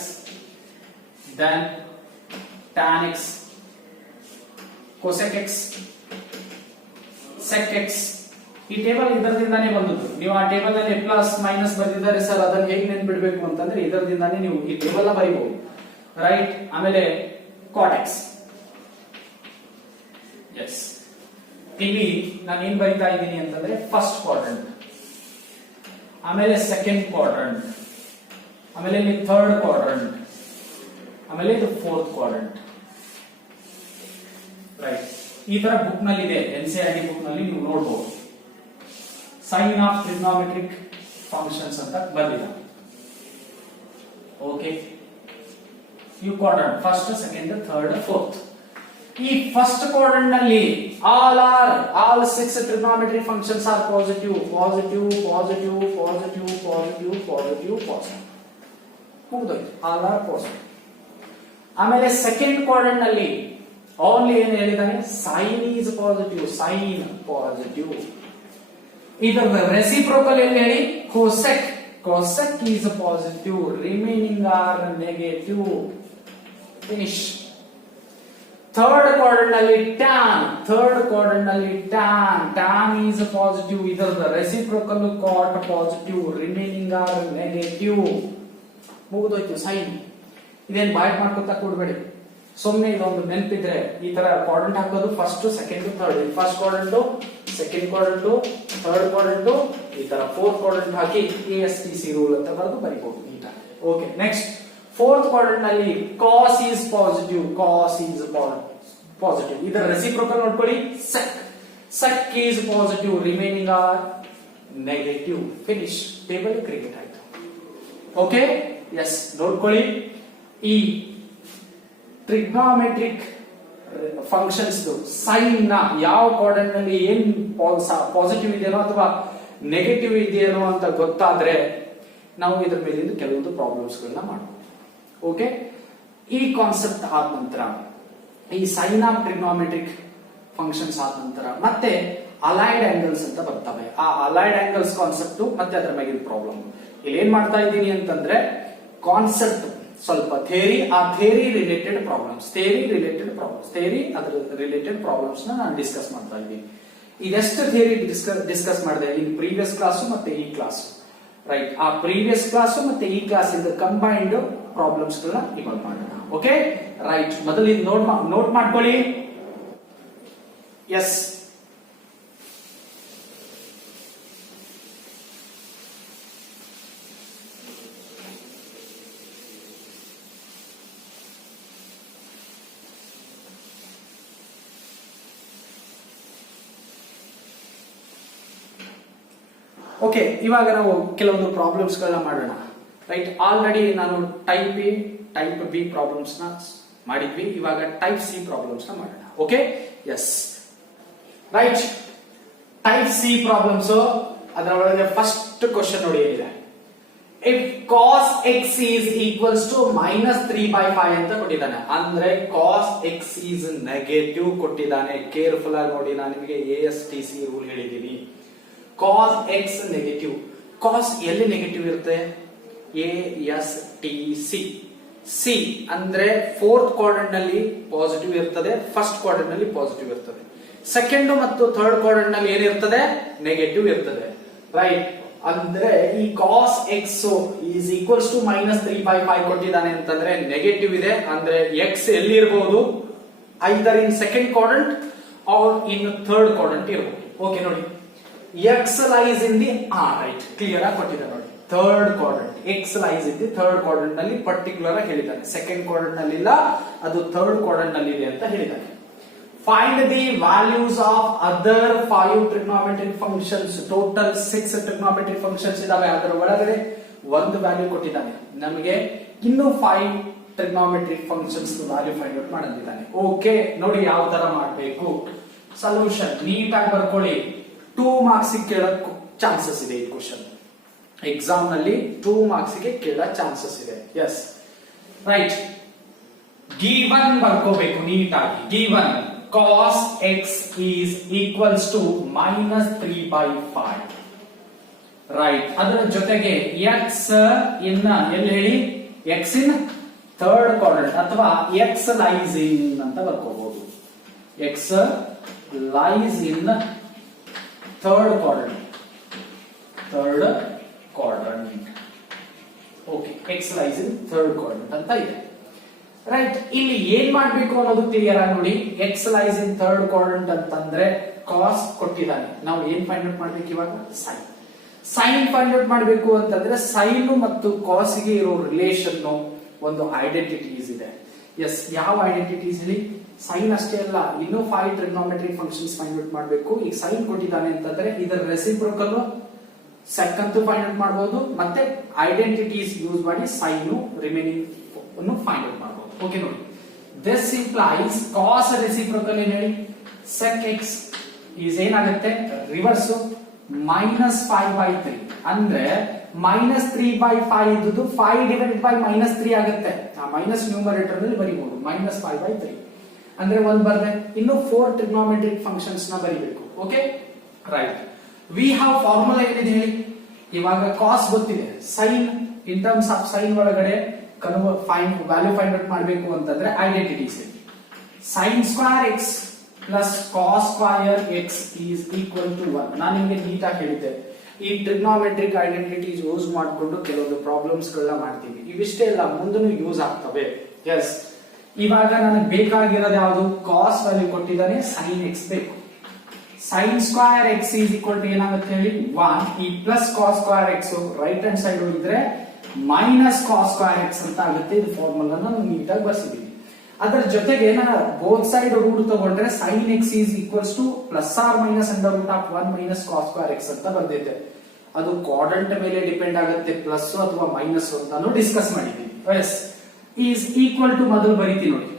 then tan x, cosec x, sec x. ಈ ಟೇಬಲ್ ಇದರದಿಂದಾನೇ ಬಂದದ್ದು. ನೀವು ಆ ಟೇಬಲ್ ನಲ್ಲಿ ಪ್ಲಸ್ ಮೈನಸ್ ಬರೆದಿದ್ದಾರೆ ಸರ್, ಅದನ್ನ ಹೇಗೆ ನೆನ್ಪಿಡ್ಬೇಕು ಅಂತಂದ್ರೆ ಇದರದಿಂದಾನೇ ನೀವು ಈ ಟೇಬಲ್ ನ ಬರೀಬಹುದು, ರೈಟ್? ಆಮೇಲೆ cot x. ಎಸ್, ಇಲ್ಲಿ ನಾನು ಏನ್ ಬರೀತಾ ಇದ್ದೀನಿ ಅಂತಂದ್ರೆ ಫಸ್ಟ್ ಕ್ವಾಡ್ರೆಂಟ್, ಆಮೇಲೆ ಸೆಕೆಂಡ್ ಕ್ವಾಡ್ರೆಂಟ್, ಆಮೇಲೆ ಇಲ್ಲಿ ಥರ್ಡ್ ಕ್ವಾಡ್ರೆಂಟ್, ಆಮೇಲೆ ಇದು ಫೋರ್ತ್ ಕ್ವಾಡ್ರೆಂಟ್, ರೈಟ್? ಈ ತರ ಬುಕ್ ನಲ್ಲಿ ಇದೆ, NCERT ಬುಕ್ ನಲ್ಲಿ ನೀವು ನೋಡಬಹುದು. ಸೈನ್ ಆಫ್ ಟ್ರಿಗ್ನೋಮೆಟ್ರಿಕ್ ಫಂಕ್ಷನ್ಸ್ ಅಂತ ಬಂದಿದೆ. ಓಕೆ, ಈ quadrant first, second, third, fourth. ಈ ಫಸ್ಟ್ ಕ್ವಾಡ್ರೆಂಟ್ ನಲ್ಲಿ all 6 trigonometric functions are positive, positive, positive, positive, positive, positive, positive. ಮುಗಿದೋಯ್ತು, all are positive. ಆಮೇಲೆ ಸೆಕೆಂಡ್ ಕ್ವಾಡ್ರೆಂಟ್ ನಲ್ಲಿ ಓನ್ಲಿ ಏನು ಹೇಳಿದಾನೆ, sine is positive, sine positive. ಇದರ ರೆಸಿಪ್ರೋಕಲ್ ಎಲ್ಲಿ ಹೇಳಿ, cosec, cosec is positive, remaining are negative. Finish. Third quadrant ನಲ್ಲಿ tan, third quadrant ನಲ್ಲಿ ಟ್ಯಾನ್, ಟ್ಯಾನ್ ಈಸ್ ಪಾಸಿಟಿವ್, ಇದರ reciprocal cot positive, remaining are negative. ಮುಗಿದೋಯ್ತು ಸೈನ್. ಇದೇನ್ ಬಾಯ್ ಮಾಡ್ಕೊತಾ ಕೂಡಬೇಡಿ, ಸುಮ್ಮನೆ ಇದೊಂದು ನೆನಪಿದ್ರೆ ಈ ತರ ಕ್ವಾಡ್ರೆಂಟ್ ಹಾಕೋದು, first, second, third. First quadrant, second quadrant, third quadrant, ಈ ತರ ಫೋರ್ತ್ ಕ್ವಾಡ್ರೆಂಟ್ ಹಾಕಿ ASTC ರೂಲ್ ಅಂತ ಬರೆದು ಬರೀಬಹುದು ನೀಟಾಗಿ. ಓಕೆ, ನೆಕ್ಸ್ಟ್ ಫೋರ್ತ್ ಕ್ವಾಡ್ರೆಂಟ್ ನಲ್ಲಿ cos is positive, cos is positive, ಇದರ ರೆಸಿಪ್ರೋಕಲ್ ನೋಡ್ಕೊಳ್ಳಿ, sec, sec is positive, remaining are negative. Finish, table create ಆಯ್ತು. ಓಕೆ, ಎಸ್, ನೋಡ್ಕೊಳ್ಳಿ. ಈ ಟ್ರಿಗ್ನೋಮೆಟ್ರಿಕ್ ಫಂಕ್ಷನ್ಸ್ ಸೈನ್ ನ ಯಾವ ಕ್ವಾಡ್ರೆಂಟ್ ನಲ್ಲಿ ಏನ್ ಪಾಸಿಟಿವ್ ಇದೆಯೋ ಅಥವಾ ನೆಗೆಟಿವ್ ಇದೆಯೋ ಅಂತ ಗೊತ್ತಾದ್ರೆ ನಾವು ಇದರ ಮೇಲಿಂದ ಕೆಲವೊಂದು ಪ್ರಾಬ್ಲಮ್ಸ್ ಗಳನ್ನ ಮಾಡಬಹುದು. ಓಕೆ, ಈ ಕಾನ್ಸೆಪ್ಟ್ ಆದ ನಂತರ, ಈ ಸೈನ್ ಆಫ್ ಟ್ರಿಗ್ನೋಮೆಟ್ರಿಕ್ ಫಂಕ್ಷನ್ಸ್ ಆದ ನಂತರ ಮತ್ತೆ ಅಲೈಡ್ ಆಂಗಲ್ಸ್ ಅಂತ ಬರ್ತವೆ. ಆ ಅಲೈಡ್ ಆಂಗಲ್ಸ್ ಕಾನ್ಸೆಪ್ಟ್ ಮತ್ತೆ ಅದರ ಮೇಗಿನ ಪ್ರಾಬ್ಲಮ್ ಇಲ್ಲಿ ಏನ್ ಮಾಡ್ತಾ ಇದ್ದೀನಿ ಅಂತಂದ್ರೆ ಕಾನ್ಸೆಪ್ಟ್ ಸ್ವಲ್ಪ ಥಿಯರಿ, ಆ ಥಿಯರಿ ರಿಲೇಟೆಡ್ ಪ್ರಾಬ್ಲಮ್ಸ್ ಅದರ ರಿಲೇಟೆಡ್ ಪ್ರಾಬ್ಲಮ್ಸ್ ನಾನು ಡಿಸ್ಕಸ್ ಮಾಡ್ತಾ ಇದ್ದೀನಿ. ಇದೆಷ್ಟು ಥಿಯರಿ ಡಿಸ್ಕಸ್ ಮಾಡಿದೆ ಇನ್ ಪ್ರೀವಿಯಸ್ ಕ್ಲಾಸ್ ಮತ್ತೆ ಈ ಕ್ಲಾಸ್, ರೈಟ್? ಆ ಪ್ರೀವಿಯಸ್ ಕ್ಲಾಸ್ ಮತ್ತೆ ಈ ಕ್ಲಾಸ್ ಇಂದ ಕಂಬೈನ್ಡ್ ಪ್ರಾಬ್ಲಮ್ಸ್ ಗಳನ್ನ ಇವಾಗ ಮಾಡೋಣ. Okay, right? ಮೊದಲು ಇದು ನೋಟ್ ಮಾಡ್ಕೊಳ್ಳಿ. ಎಸ್, ಓಕೆ, ಇವಾಗ ನಾವು ಕೆಲವೊಂದು ಪ್ರಾಬ್ಲಮ್ಸ್ ಗಳನ್ನ ಮಾಡೋಣ, ರೈಟ್? ಆಲ್ರೆಡಿ ನಾನು type A type B problems ನ ಮಾಡಿದ್ವಿ, ಇವಾಗ ಟೈಪ್ ಸಿ ಪ್ರಾಬ್ಲಮ್ಸ್ ನ ಮಾಡೋಣ. Okay, yes, right? Type C problems ಅದರ ಒಳಗೆ ಫಸ್ಟ್ ಕ್ವಶನ್ ನೋಡಿ ಏನಿದೆ. If cos x is equals to -3/5 ಅಂತ ಕೊಟ್ಟಿದ್ದಾನೆ, ಅಂದ್ರೆ cos x is ನೆಗೆಟಿವ್ ಕೊಟ್ಟಿದ್ದಾನೆ. ಕೇರ್ಫುಲ್ ಆಗಿ ನೋಡಿ, ನಾನು ನಿಮಗೆ ASTC ರೂಲ್ ಹೇಳಿದ್ದೀನಿ. cos x ನೆಗೆಟಿವ್, cos ಎಲ್ಲಿ ನೆಗೆಟಿವ್ ಇರುತ್ತೆ? ASTC. ಸಿ ಅಂದ್ರೆ ಫೋರ್ತ್ ಕ್ವಾಡ್ರೆಂಟ್ ನಲ್ಲಿ ಪಾಸಿಟಿವ್ ಇರ್ತದೆ, ಫಸ್ಟ್ ಕ್ವಾಡ್ರೆಂಟ್ ನಲ್ಲಿ ಪಾಸಿಟಿವ್ ಇರ್ತದೆ, ಸೆಕೆಂಡ್ ಮತ್ತು ಥರ್ಡ್ ಕ್ವಾಡ್ರೆಂಟ್ ನಲ್ಲಿ ಏನಿರ್ತದೆ? ನೆಗೆಟಿವ್ ಇರ್ತದೆ, ರೈಟ್? ಅಂದ್ರೆ ಈ cos x is equals to -3/5 ಕೊಟ್ಟಿದ್ದಾನೆ ಅಂತಂದ್ರೆ ನೆಗೆಟಿವ್ ಇದೆ, ಅಂದ್ರೆ x ಎಲ್ಲಿ ಇರಬಹುದು? Either in second quadrant or in third quadrant ಇರಬಹುದು. ಓಕೆ, ನೋಡಿ, x lies in the right, clear ಆಗಿ ಕೊಟ್ಟಿದ್ದಾನೆ ನೋಡಿ, third quadrant. x lies in the third quadrant ನಲ್ಲಿ ಪರ್ಟಿಕ್ಯುಲರ್ ಆಗಿ ಹೇಳಿದ್ದಾನೆ, ಸೆಕೆಂಡ್ ಕ್ವಾಡ್ರೆಂಟ್ ನಲ್ಲಿ ಇಲ್ಲ, ಅದು ಥರ್ಡ್ ಕ್ವಾಡ್ರೆಂಟ್ ನಲ್ಲಿ ಇದೆ ಅಂತ ಹೇಳಿದ್ದಾನೆ. Find the values of other 5 trigonometric functions. Total 6 trigonometric functions ಇದಾವೆ, ಅದರ ಒಳಗಡೆ ಒಂದು ವ್ಯಾಲ್ಯೂ ಕೊಟ್ಟಿದ್ದಾನೆ ನಮಗೆ, ಇನ್ನು 5 trigonometric functions value find out ಮಾಡಿದ್ದಾನೆ. ಓಕೆ, ನೋಡಿ ಯಾವ ತರ ಮಾಡಬೇಕು. ಸೊಲ್ಯೂಷನ್ ನೀಟಾಗಿ ಬರ್ಕೊಳ್ಳಿ. 2 ಮಾರ್ಕ್ಸ್ ಕೇಳಕ್ ಚಾನ್ಸಸ್ ಇದೆ ಈ ಕ್ವಶನ್. ಎಕ್ಸಾಮ್ ನಲ್ಲಿ 2 ಮಾರ್ಕ್ಸ್ ಗೆ ಕೇಳೋ ಚಾನ್ಸಸ್ ಇದೆ. Yes, right? ಗಿವನ್ ಬರ್ಕೋಬೇಕು ನೀಟಾಗಿ. Given cos x is equals to -3/5, right? ಅದರ ಜೊತೆಗೆ x ಇನ್ನ ಎಲ್ಲಿ ಹೇಳಿ? x ಇನ್ ಥರ್ಡ್ ಕ್ವಾಡ್ರೆಂಟ್ ಅಥವಾ x lies in ಅಂತ ಬರ್ಕೋಬಹುದು. x lies in third quadrant. Okay, x lies in third quadrant ಅಂತ ಇದೆ, ರೈಟ್? ಇಲ್ಲಿ ಏನ್ ಮಾಡ್ಬೇಕು ಅನ್ನೋದು ಕ್ಲಿಯರ್ ಆಗಿ ನೋಡಿ. x lies in third quadrant ಅಂತಂದ್ರೆ cos ಕೊಟ್ಟಿದ್ದಾನೆ, ನಾವು ಏನ್ ಫೈಂಡ್ ಔಟ್ ಮಾಡ್ಬೇಕು ಇವಾಗ? ಸೈನ್ ಫೈಂಡ್ ಔಟ್ ಮಾಡ್ಬೇಕು ಅಂತಂದ್ರೆ ಸೈನ್ ಮತ್ತು cos ಗೆ ಇರೋ ರಿಲೇಷನ್ ಒಂದು ಐಡೆಂಟಿಟೀಸ್ ಇದೆ. ಎಸ್, ಯಾವ ಐಡೆಂಟಿಟೀಸ್ ಇಲ್ಲಿ? ಸೈನ್ ಅಷ್ಟೇ ಅಲ್ಲ, ಇನ್ನು 5 ಟ್ರಿಗ್ನೋಮೆಟ್ರಿಕ್ ಫಂಕ್ಷನ್ಸ್ ಫೈಂಡ್ ಔಟ್ ಮಾಡಬೇಕು. ಈಗ ಸೈನ್ ಕೊಟ್ಟಿದ್ದಾನೆ ಅಂತಂದ್ರೆ ಇದರ ರೆಸಿಪ್ರೋಕಲ್ ಸೆಕ್ ಅಂತೂ ಫೈಂಡ್ ಔಟ್ ಮಾಡಬಹುದು, ಮತ್ತೆ ಐಡೆಂಟಿಟೀಸ್ ಯೂಸ್ ಮಾಡಿ ಸೈನ್ ರಿಮೈನಿಂಗ್ ಅನ್ನು ಫೈಂಡ್ ಔಟ್ ಮಾಡಬಹುದು. ಓಕೆ, ನೋಡಿ, ದಿಸ್ ಇಂಪ್ಲೈಸ್ cos ರೆಸಿಪ್ರೋಕಲ್ ಏನ್ ಹೇಳಿ? sec x ಈಸ್ ಏನಾಗುತ್ತೆ? ರಿವರ್ಸ್ -5/3, ಅಂದ್ರೆ -3/5 ಇದ್ದು 5 ಡಿವೈಡೆಡ್ ಬೈ -3 ಆಗುತ್ತೆ. ಆ ಮೈನಸ್ ನ್ಯೂಮರೇಟರ್ ನಲ್ಲಿ ಬರೀಬಹುದು, -5/3 ಅಂದ್ರೆ 1 ಬರ್ದೆ. ಇನ್ನು 4 ಟ್ರಿಗ್ನೋಮೆಟ್ರಿಕ್ ಫಂಕ್ಷನ್ಸ್ ನ ಬರೀಬೇಕು. Okay, right? We have formula ಏನಿದೆ ಹೇಳಿ? ಇವಾಗ cos ಗೊತ್ತಿದೆ, sine in terms of sine ಒಳಗಡೆ ವ್ಯಾಲ್ಯೂ ಫೈಂಡ್ ಔಟ್ ಮಾಡಬೇಕು ಅಂತಂದ್ರೆ identities sin square x plus cos square x is equal to 1. ನಾನು ನಿಮಗೆ ನೀಟಾಗಿ ಹೇಳಿದ್ದೆ, ಈ ಟ್ರಿಗ್ನೋಮೆಟ್ರಿಕ್ ಐಡೆಂಟಿಟೀಸ್ ಯೂಸ್ ಮಾಡಿಕೊಂಡು ಕೆಲವೊಂದು ಪ್ರಾಬ್ಲಮ್ಸ್ ಗಳನ್ನ ಮಾಡ್ತೀವಿ. ಇವಿಷ್ಟೇ ಇಲ್ಲ, ಮುಂದೂ ಯೂಸ್ ಆಗ್ತವೆ. ಎಸ್, ಇವಾಗ ನನಗೆ ಬೇಕಾಗಿರೋದು ಯಾವುದು? cos ವ್ಯಾಲ್ಯೂ ಕೊಟ್ಟಿದ್ದಾನೆ, sin x ಬೇಕು. sin square x is equal to ಏನಾಗುತ್ತೆ ಹೇಳಿ? 1. ಈ plus cos square x right hand side ಹೋಗಿದ್ರೆ ಮೈನಸ್ cos ಸ್ಕ್ವೇರ್ x ಅಂತ ಆಗುತ್ತೆ. ಇದು ಫಾರ್ಮುಲಾ ನಾನು ನೀಟಾಗಿ ಬರ್ಸಿದ್ದೀನಿ. ಅದರ ಜೊತೆಗೆ ನಾನು ಬೋತ್ ಸೈಡ್ ರೂಟ್ ತಗೊಂಡ್ರೆ sin x is equals to plus or minus under root of 1 minus cos square x ಅಂತ ಬಂದಿದೆ. ಅದು ಕ್ವಾಡ್ರೆಂಟ್ ಮೇಲೆ ಡಿಪೆಂಡ್ ಆಗುತ್ತೆ, ಪ್ಲಸ್ ಅಥವಾ ಮೈನಸ್ ಅಂತಾನು ಡಿಸ್ಕಸ್ ಮಾಡಿದ್ದೀವಿ. ಎಸ್, ಈಸ್ ಈಕ್ವಲ್ ಟು ಮೊದಲು ಬರೀತೀನಿ ನೋಡಿ,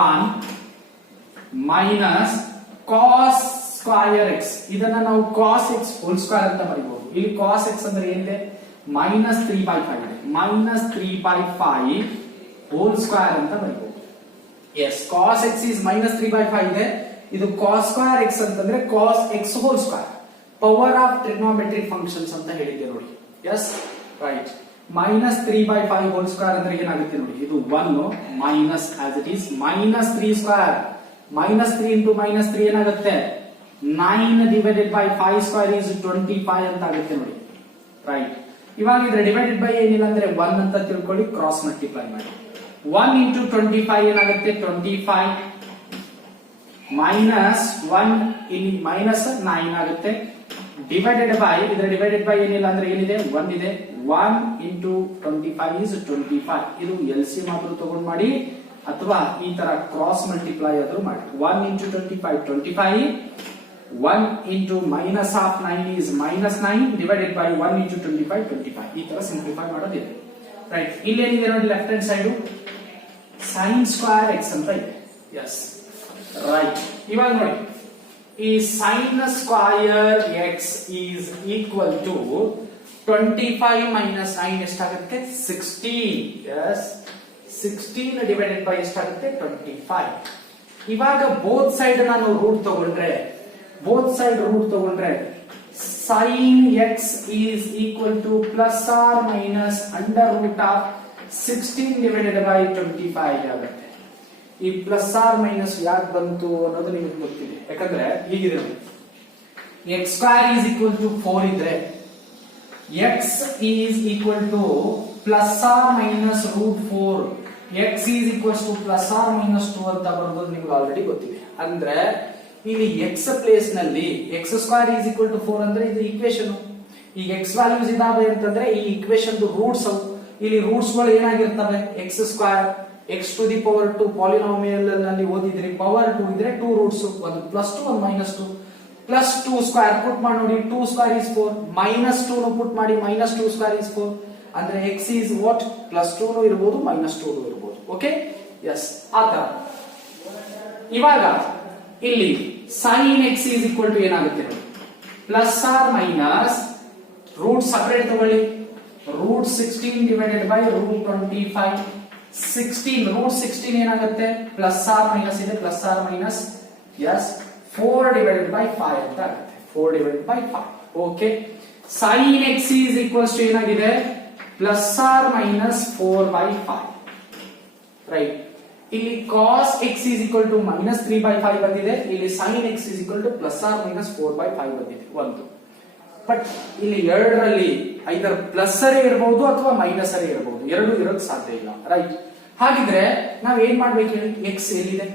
1 ಮೈನಸ್ cos ಸ್ಕ್ವೇರ್ x. ಇದನ್ನ ನಾವು cos x ಹೋಲ್ ಸ್ಕ್ವೇರ್ ಅಂತ ಬರೀಬಹುದು. ಇಲ್ಲಿ cos x ಅಂದ್ರೆ ಏನಿದೆ? -3/5 ಇದೆ, -3/5 ಹೋಲ್ ಸ್ಕ್ವೇರ್ ಅಂತ ಬರೀಬಹುದು. ಎಸ್, cos x is -3/5 ಇದೆ. ಇದು cos ಸ್ಕ್ವೇರ್ x ಅಂತಂದ್ರೆ cos x whole square. Power of trigonometric functions ಅಂತ ಹೇಳಿದ್ದೆ ನೋಡಿ. Yes right. Minus 3/5 whole square ಅಂದ್ರೆ ಏನಾಗುತ್ತೆ ನೋಡಿ, ಇದು 1 minus as it is minus 3 square, minus 3 into minus 3 ಏನಾಗುತ್ತೆ 9 ಡಿವೈಡೆಡ್ ಬೈ 5 ಸ್ಕ್ವೇರ್ ಈಸ್ 25 ಅಂತ ಆಗುತ್ತೆ ನೋಡಿ. ರೈಟ್. ಇವಾಗ ಇದ್ರೆ ಡಿವೈಡೆಡ್ ಬೈ ಏನಿಲ್ಲ ಅಂದ್ರೆ 1 ಅಂತ ತಿಳ್ಕೊಳ್ಳಿ, ಕ್ರಾಸ್ ಮಲ್ಟಿಪ್ಲೈ ಮಾಡಿ. 1 ಇಂಟು 25 ಏನಾಗುತ್ತೆ 25 ಮೈನಸ್ 1 ಇಲ್ಲಿ ಮೈನಸ್ 9 ಆಗುತ್ತೆ, ಡಿವೈಡೆಡ್ ಬೈ ಇದ್ರೆ ಡಿವೈಡೆಡ್ ಬೈ ಏನಿಲ್ಲ ಅಂದ್ರೆ ಏನಿದೆ 1 ಇದೆ. 1 ಇಂಟು 25 is 25. ಇದು LCM ಆದ್ರೂ ತಗೊಂಡು ಮಾಡಿ ಅಥವಾ ಈ ತರ ಕ್ರಾಸ್ ಮಲ್ಟಿಪ್ಲೈ ಆದ್ರೂ ಮಾಡಿ. 1 into 25 25, 1 into minus of 9 is minus 9 divided by 1 into 25 25. ಈ ತರ ಸಿಂಪ್ಲಿಫೈ ಮಾಡೋದಿದೆ. ರೈಟ್. ಇಲ್ಲೇನಿದೆ ನೋಡಿ left hand side sin square x ಅಂತ ಇದೆ. Yes right. ಇವಾಗ ನೋಡಿ ಈ sin square x is equal to 25 minus 9 ಎಷ್ಟಾಗುತ್ತೆ 16. ಎಸ್ 16 ಡಿವೈಡೆಡ್ ಬೈ ಎಷ್ಟಾಗುತ್ತೆ 25. ಇವಾಗ ಬೋತ್ ಸೈಡ್ ನಾನು ರೂಟ್ ತಗೊಂಡ್ರೆ sin x is equal to plus or minus under root of 16 divided by 25 ಆಗುತ್ತೆ. ಈ ಪ್ಲಸ್ ಆರ್ ಮೈನಸ್ ಯಾಕೆ ಬಂತು ಅನ್ನೋದು ನಿಮಗೆ ಗೊತ್ತಿದೆ, ಯಾಕಂದ್ರೆ ಹೀಗಿದೆ x square is equal to 4 ಇದ್ರೆ x is equal to plus or minus root 4, x is equals to plus or minus 2 ಅಂತ ಬರೋದು ನಿಮ್ಗೆ ಆಲ್ರೆಡಿ ಗೊತ್ತಿದೆ. ಅಂದ್ರೆ ಇಲ್ಲಿ x ಪ್ಲೇಸ್ ನಲ್ಲಿ x square is equal to 4 ಅಂದ್ರೆ ಇದು ಈಕ್ವೇಶನ್. ಈಗ x ವ್ಯಾಲ್ಯೂಸ್ ಇದಾವೆ ಅಂತಂದ್ರೆ ಈ ಈಕ್ವೇಶನ್ ರೂಟ್ಸ್ ಅವು. ಇಲ್ಲಿ ರೂಟ್ಸ್ ಗಳು ಏನಾಗಿರ್ತವೆ x square x to the power 2 polynomial ನಲ್ಲಿ ಓದಿದ್ರಿ, ಪವರ್ 2 ಇದ್ರೆ 2 ರೂಟ್ಸ್, ಒಂದು ಪ್ಲಸ್ 2 ಒಂದು ಮೈನಸ್ 2, ಪ್ಲಸ್ 2 ಸ್ಕ್ವೇರ್ ಪುಟ್ ಮಾಡಿ ನೋಡಿ 2 ಸ್ಕ್ವೇರ್ is 4, ಮೈನಸ್ 2 ನು ಪುಟ್ ಮಾಡಿ ಮೈನಸ್ 2 ಸ್ಕ್ವೇರ್ is 4. ಅಂದ್ರೆ x is what ಪ್ಲಸ್ 2 ನು ಇರಬಹುದು ಮೈನಸ್ 2 ನು ಇರಬಹುದು. ಓಕೆ ಎಸ್ ಆತರ. ಇವಾಗ ಇಲ್ಲಿ sin x is equal to ಏನಾಗುತ್ತೆ plus or minus root separate ತಗೊಳ್ಳಿ, root 16 divided by root 25. 16 root 16 ಏನಾಗುತ್ತೆ ಪ್ಲಸ್ ಆರ್ ಮೈನಸ್ ಇದೆ, plus or minus yes 4 divided by 5 ಅಂತ ಆಗುತ್ತೆ. 4 divided by 5. Okay. sin x is equals to ಏನಾಗಿದೆ plus or minus 4 by 5. Right. ಇಲ್ಲಿ cos x is equal to minus 3 by 5 ಬಂದಿದೆ, ಇಲ್ಲಿ sin x is equal to plus or minus 4 by 5 ಬಂದಿದೆ ಒಂದು. But ಇಲ್ಲಿ ಎರಡರಲ್ಲಿ ಐದರ್ ಪ್ಲಸ್ ಅರೇ ಇರಬಹುದು ಅಥವಾ ಮೈನಸ್ ಅರೇ ಇರಬಹುದು, ಎರಡು ಇರೋಕೆ ಸಾಧ್ಯ ಇಲ್ಲ. ರೈಟ್. ಹಾಗಿದ್ರೆ ನಾವ್ ಏನ್ ಮಾಡ್ಬೇಕು ಹೇಳಿ, x ಎಲ್ಲಿದೆ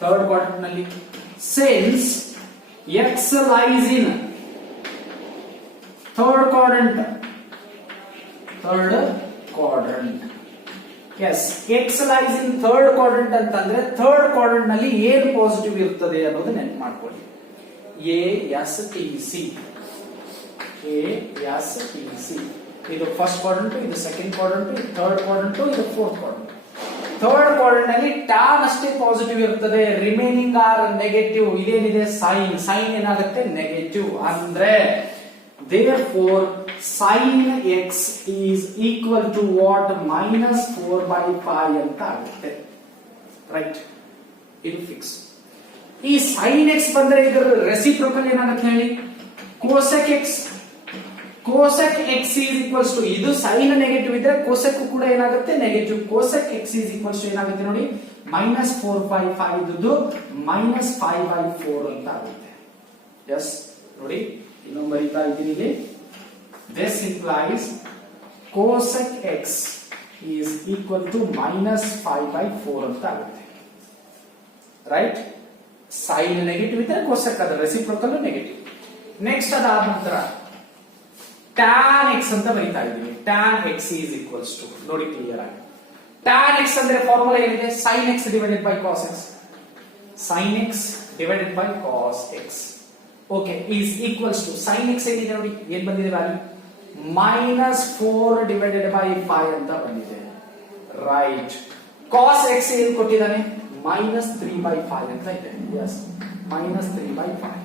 ಥರ್ಡ್ ಕ್ವಾಡ್ರಂಟ್ ನಲ್ಲಿ. Since x lies in third quadrant, as x lies in third quadrant ಅಂತಂದ್ರೆ ಥರ್ಡ್ ಕ್ವಾಡ್ರಂಟ್ ನಲ್ಲಿ ಏನ್ ಪಾಸಿಟಿವ್ ಇರ್ತದೆ ಅನ್ನೋದು ನೆನಪು ಮಾಡ್ಕೊಳ್ಳಿ. ASTC ಇದು ಫಸ್ಟ್ ಕ್ವಾಡ್ರಂಟ್, ಇದು ಸೆಕೆಂಡ್ ಕ್ವಾಡ್ರಂಟ್, ಇದು ಥರ್ಡ್ ಕ್ವಾಡ್ರಂಟ್, ಇದು ಫೋರ್ತ್ ಕ್ವಾಡ್ರಂಟ್. ಥರ್ಡ್ ಕ್ವಾಡ್ರಂಟ್ ನಲ್ಲಿ ಟ್ಯಾನ್ ಅಷ್ಟೇ ಪಾಸಿಟಿವ್ ಇರ್ತದೆ, ರಿಮೈನಿಂಗ್ ಆರ್ ನೆಗೆಟಿವ್. ಇದೇನಿದೆ ಸೈನ್ ಏನಾಗುತ್ತೆ ನೆಗೆಟಿವ್. ಅಂದ್ರೆ therefore sin x is equal to what minus 4 by 5 ಅಂತ ಆಗುತ್ತೆ. ರೈಟ್. ಇದು ಫಿಕ್ಸ್. ಈ sin x ಬಂದ್ರೆ ಇದರ ರೆಸಿಪ್ರೋಕಲ್ ಏನಾಗುತ್ತೆ ಹೇಳಿ, cosec x. cosec x is equals to ಇದು sin ನೆಗೆಟಿವ್ ಇದ್ರೆ cosec ಕೂಡ ಏನಾಗುತ್ತೆ negative. cosec x is equals to ಏನಾಗುತ್ತೆ ನೋಡಿ minus 4 by 5 ಇದ್ದು minus 5 by 4 ಅಂತ ಆಗುತ್ತೆ. ಎಸ್ ನೋಡಿ ಇನ್ನೊಂದು ಬರೀತಾ ಇದ್ದೀನಿ ಇಲ್ಲಿ. This implies cosec x is equal to minus 5 by 4 ಅಂತ ಆಗುತ್ತೆ. ರೈಟ್. sin ನೆಗೆಟಿವ್ ಇದ್ರೆ cosec ಅದರ ರೆಸಿಪ್ರೋಕಲ್ ನೆಗೆಟಿವ್. ನೆಕ್ಸ್ಟ್ ಅದಾದ ನಂತರ tan x ಅಂತ ಬರೀತಾ ಇದ್ದೀವಿ. tan x is equals to ನೋಡಿ ಕ್ಲಿಯರ್ ಆಗಿ. tan x ಅಂದ್ರೆ ಫಾರ್ಮುಲಾ ಏನಿದೆ, sin x divided by cos x. sin x divided by cos x. Okay is equals to sin x ಏನಿದೆ ನೋಡಿ ಏನ್ ಬಂದಿದೆ ವ್ಯಾಲ್ಯೂ minus 4 divided by 5 ಅಂತ ಬಂದಿದೆ. ರೈಟ್. cos x ಏನು ಕೊಟ್ಟಿದ್ದಾನೆ minus 3 by 5 ಅಂತ ಇದೆ. Yes minus 3 by 5.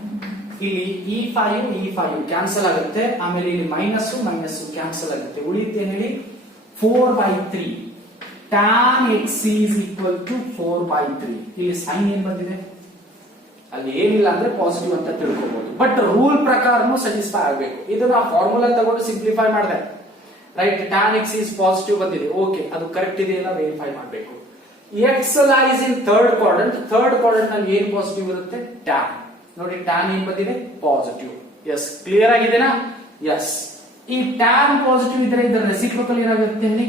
ಇಲ್ಲಿ ಈ 5 ಕ್ಯಾನ್ಸಲ್ ಆಗುತ್ತೆ, ಆಮೇಲೆ ಇಲ್ಲಿ ಮೈನಸ್ ಕ್ಯಾನ್ಸಲ್ ಆಗುತ್ತೆ, ಉಳಿಯುತ್ತೆ ಏನ್ ಹೇಳಿ 4 by 3. tan x is equal to 4 by 3. ಇಲ್ಲಿ sin ಏನ್ ಬಂದಿದೆ ಅಲ್ಲಿ ಏನಿಲ್ಲ ಅಂದ್ರೆ ಪಾಸಿಟಿವ್ ಅಂತ ತಿಳ್ಕೊಬಹುದು. ಬಟ್ ರೂಲ್ ಪ್ರಕಾರನೂ ಸ್ಯಾಟಿಸ್ಫೈ ಆಗಬೇಕು. ಇದನ್ನ ಫಾರ್ಮುಲಾ ತಗೊಂಡು ಸಿಂಪ್ಲಿಫೈ ಮಾಡಿದೆ, right. tan x is positive ಬಂದಿದೆ, ಓಕೆ, ಅದು ಕರೆಕ್ಟ್ ಇದೆ ಇಲ್ಲ ವೆರಿಫೈ ಮಾಡಬೇಕು. x lies in third quadrant. Third quadrant ನಲ್ಲಿ ಏನ್ ಪಾಸಿಟಿವ್ ಇರುತ್ತೆ? tan. ನೋಡಿ tan ಏನ್ ಬಂದಿದೆ? ಪಾಸಿಟಿವ್. ಎಸ್, ಕ್ಲಿಯರ್ ಆಗಿದೆನಾ? ಎಸ್. ಈ tan ಪಾಸಿಟಿವ್ ಇದ್ರೆ ಇದರ ರೆಸಿಪ್ರೋಕಲ್ ಏನಾಗುತ್ತೆ ಅಲ್ಲಿ?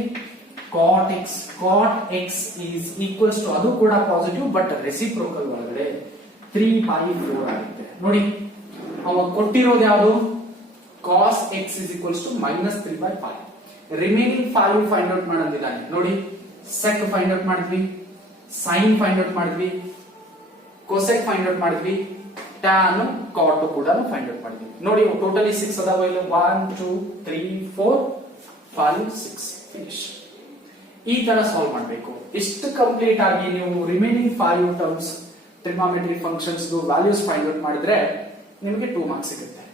cot x. cot x is equals to, ಅದು ಕೂಡ ಪಾಸಿಟಿವ್ ಬಟ್ ರೆಸಿಪ್ರೋಕಲ್ ಒಳಗಡೆ 3/4 ಆಗುತ್ತೆ. ನೋಡಿ ಅವ ಕೊಟ್ಟಿರೋದು ಯಾವುದು? cos x is equals to -3/5. Remaining 5 find out ಮಾಡೋದಿದ್ದಾನೆ. ನೋಡಿ sec ಫೈಂಡ್ ಔಟ್ ಮಾಡಿದ್ವಿ, sin ಫೈಂಡ್ ಔಟ್ ಮಾಡಿದ್ವಿ, cosec ಫೈಂಡ್ ಔಟ್ ಮಾಡಿದ್ವಿ, tan cot ಕೂಡ ಫೈಂಡ್ ಔಟ್ ಮಾಡಿದ್ವಿ. ನೋಡಿ ಟೋಟಲಿ 6 ಅದಾವ ಇಲ್ಲಿ. 1 2 3 4 5 6 ಫಿನಿಶ್. ಈ ತರ ಸಾಲ್ವ್ ಮಾಡಬೇಕು. ಇಷ್ಟು ಕಂಪ್ಲೀಟ್ ಆಗಿ ನೀವು remaining 5 terms trigonometry functions values find out ಮಾಡಿದ್ರೆ ನಿಮಗೆ 2 ಮಾರ್ಕ್ಸ್ ಸಿಗುತ್ತೆ.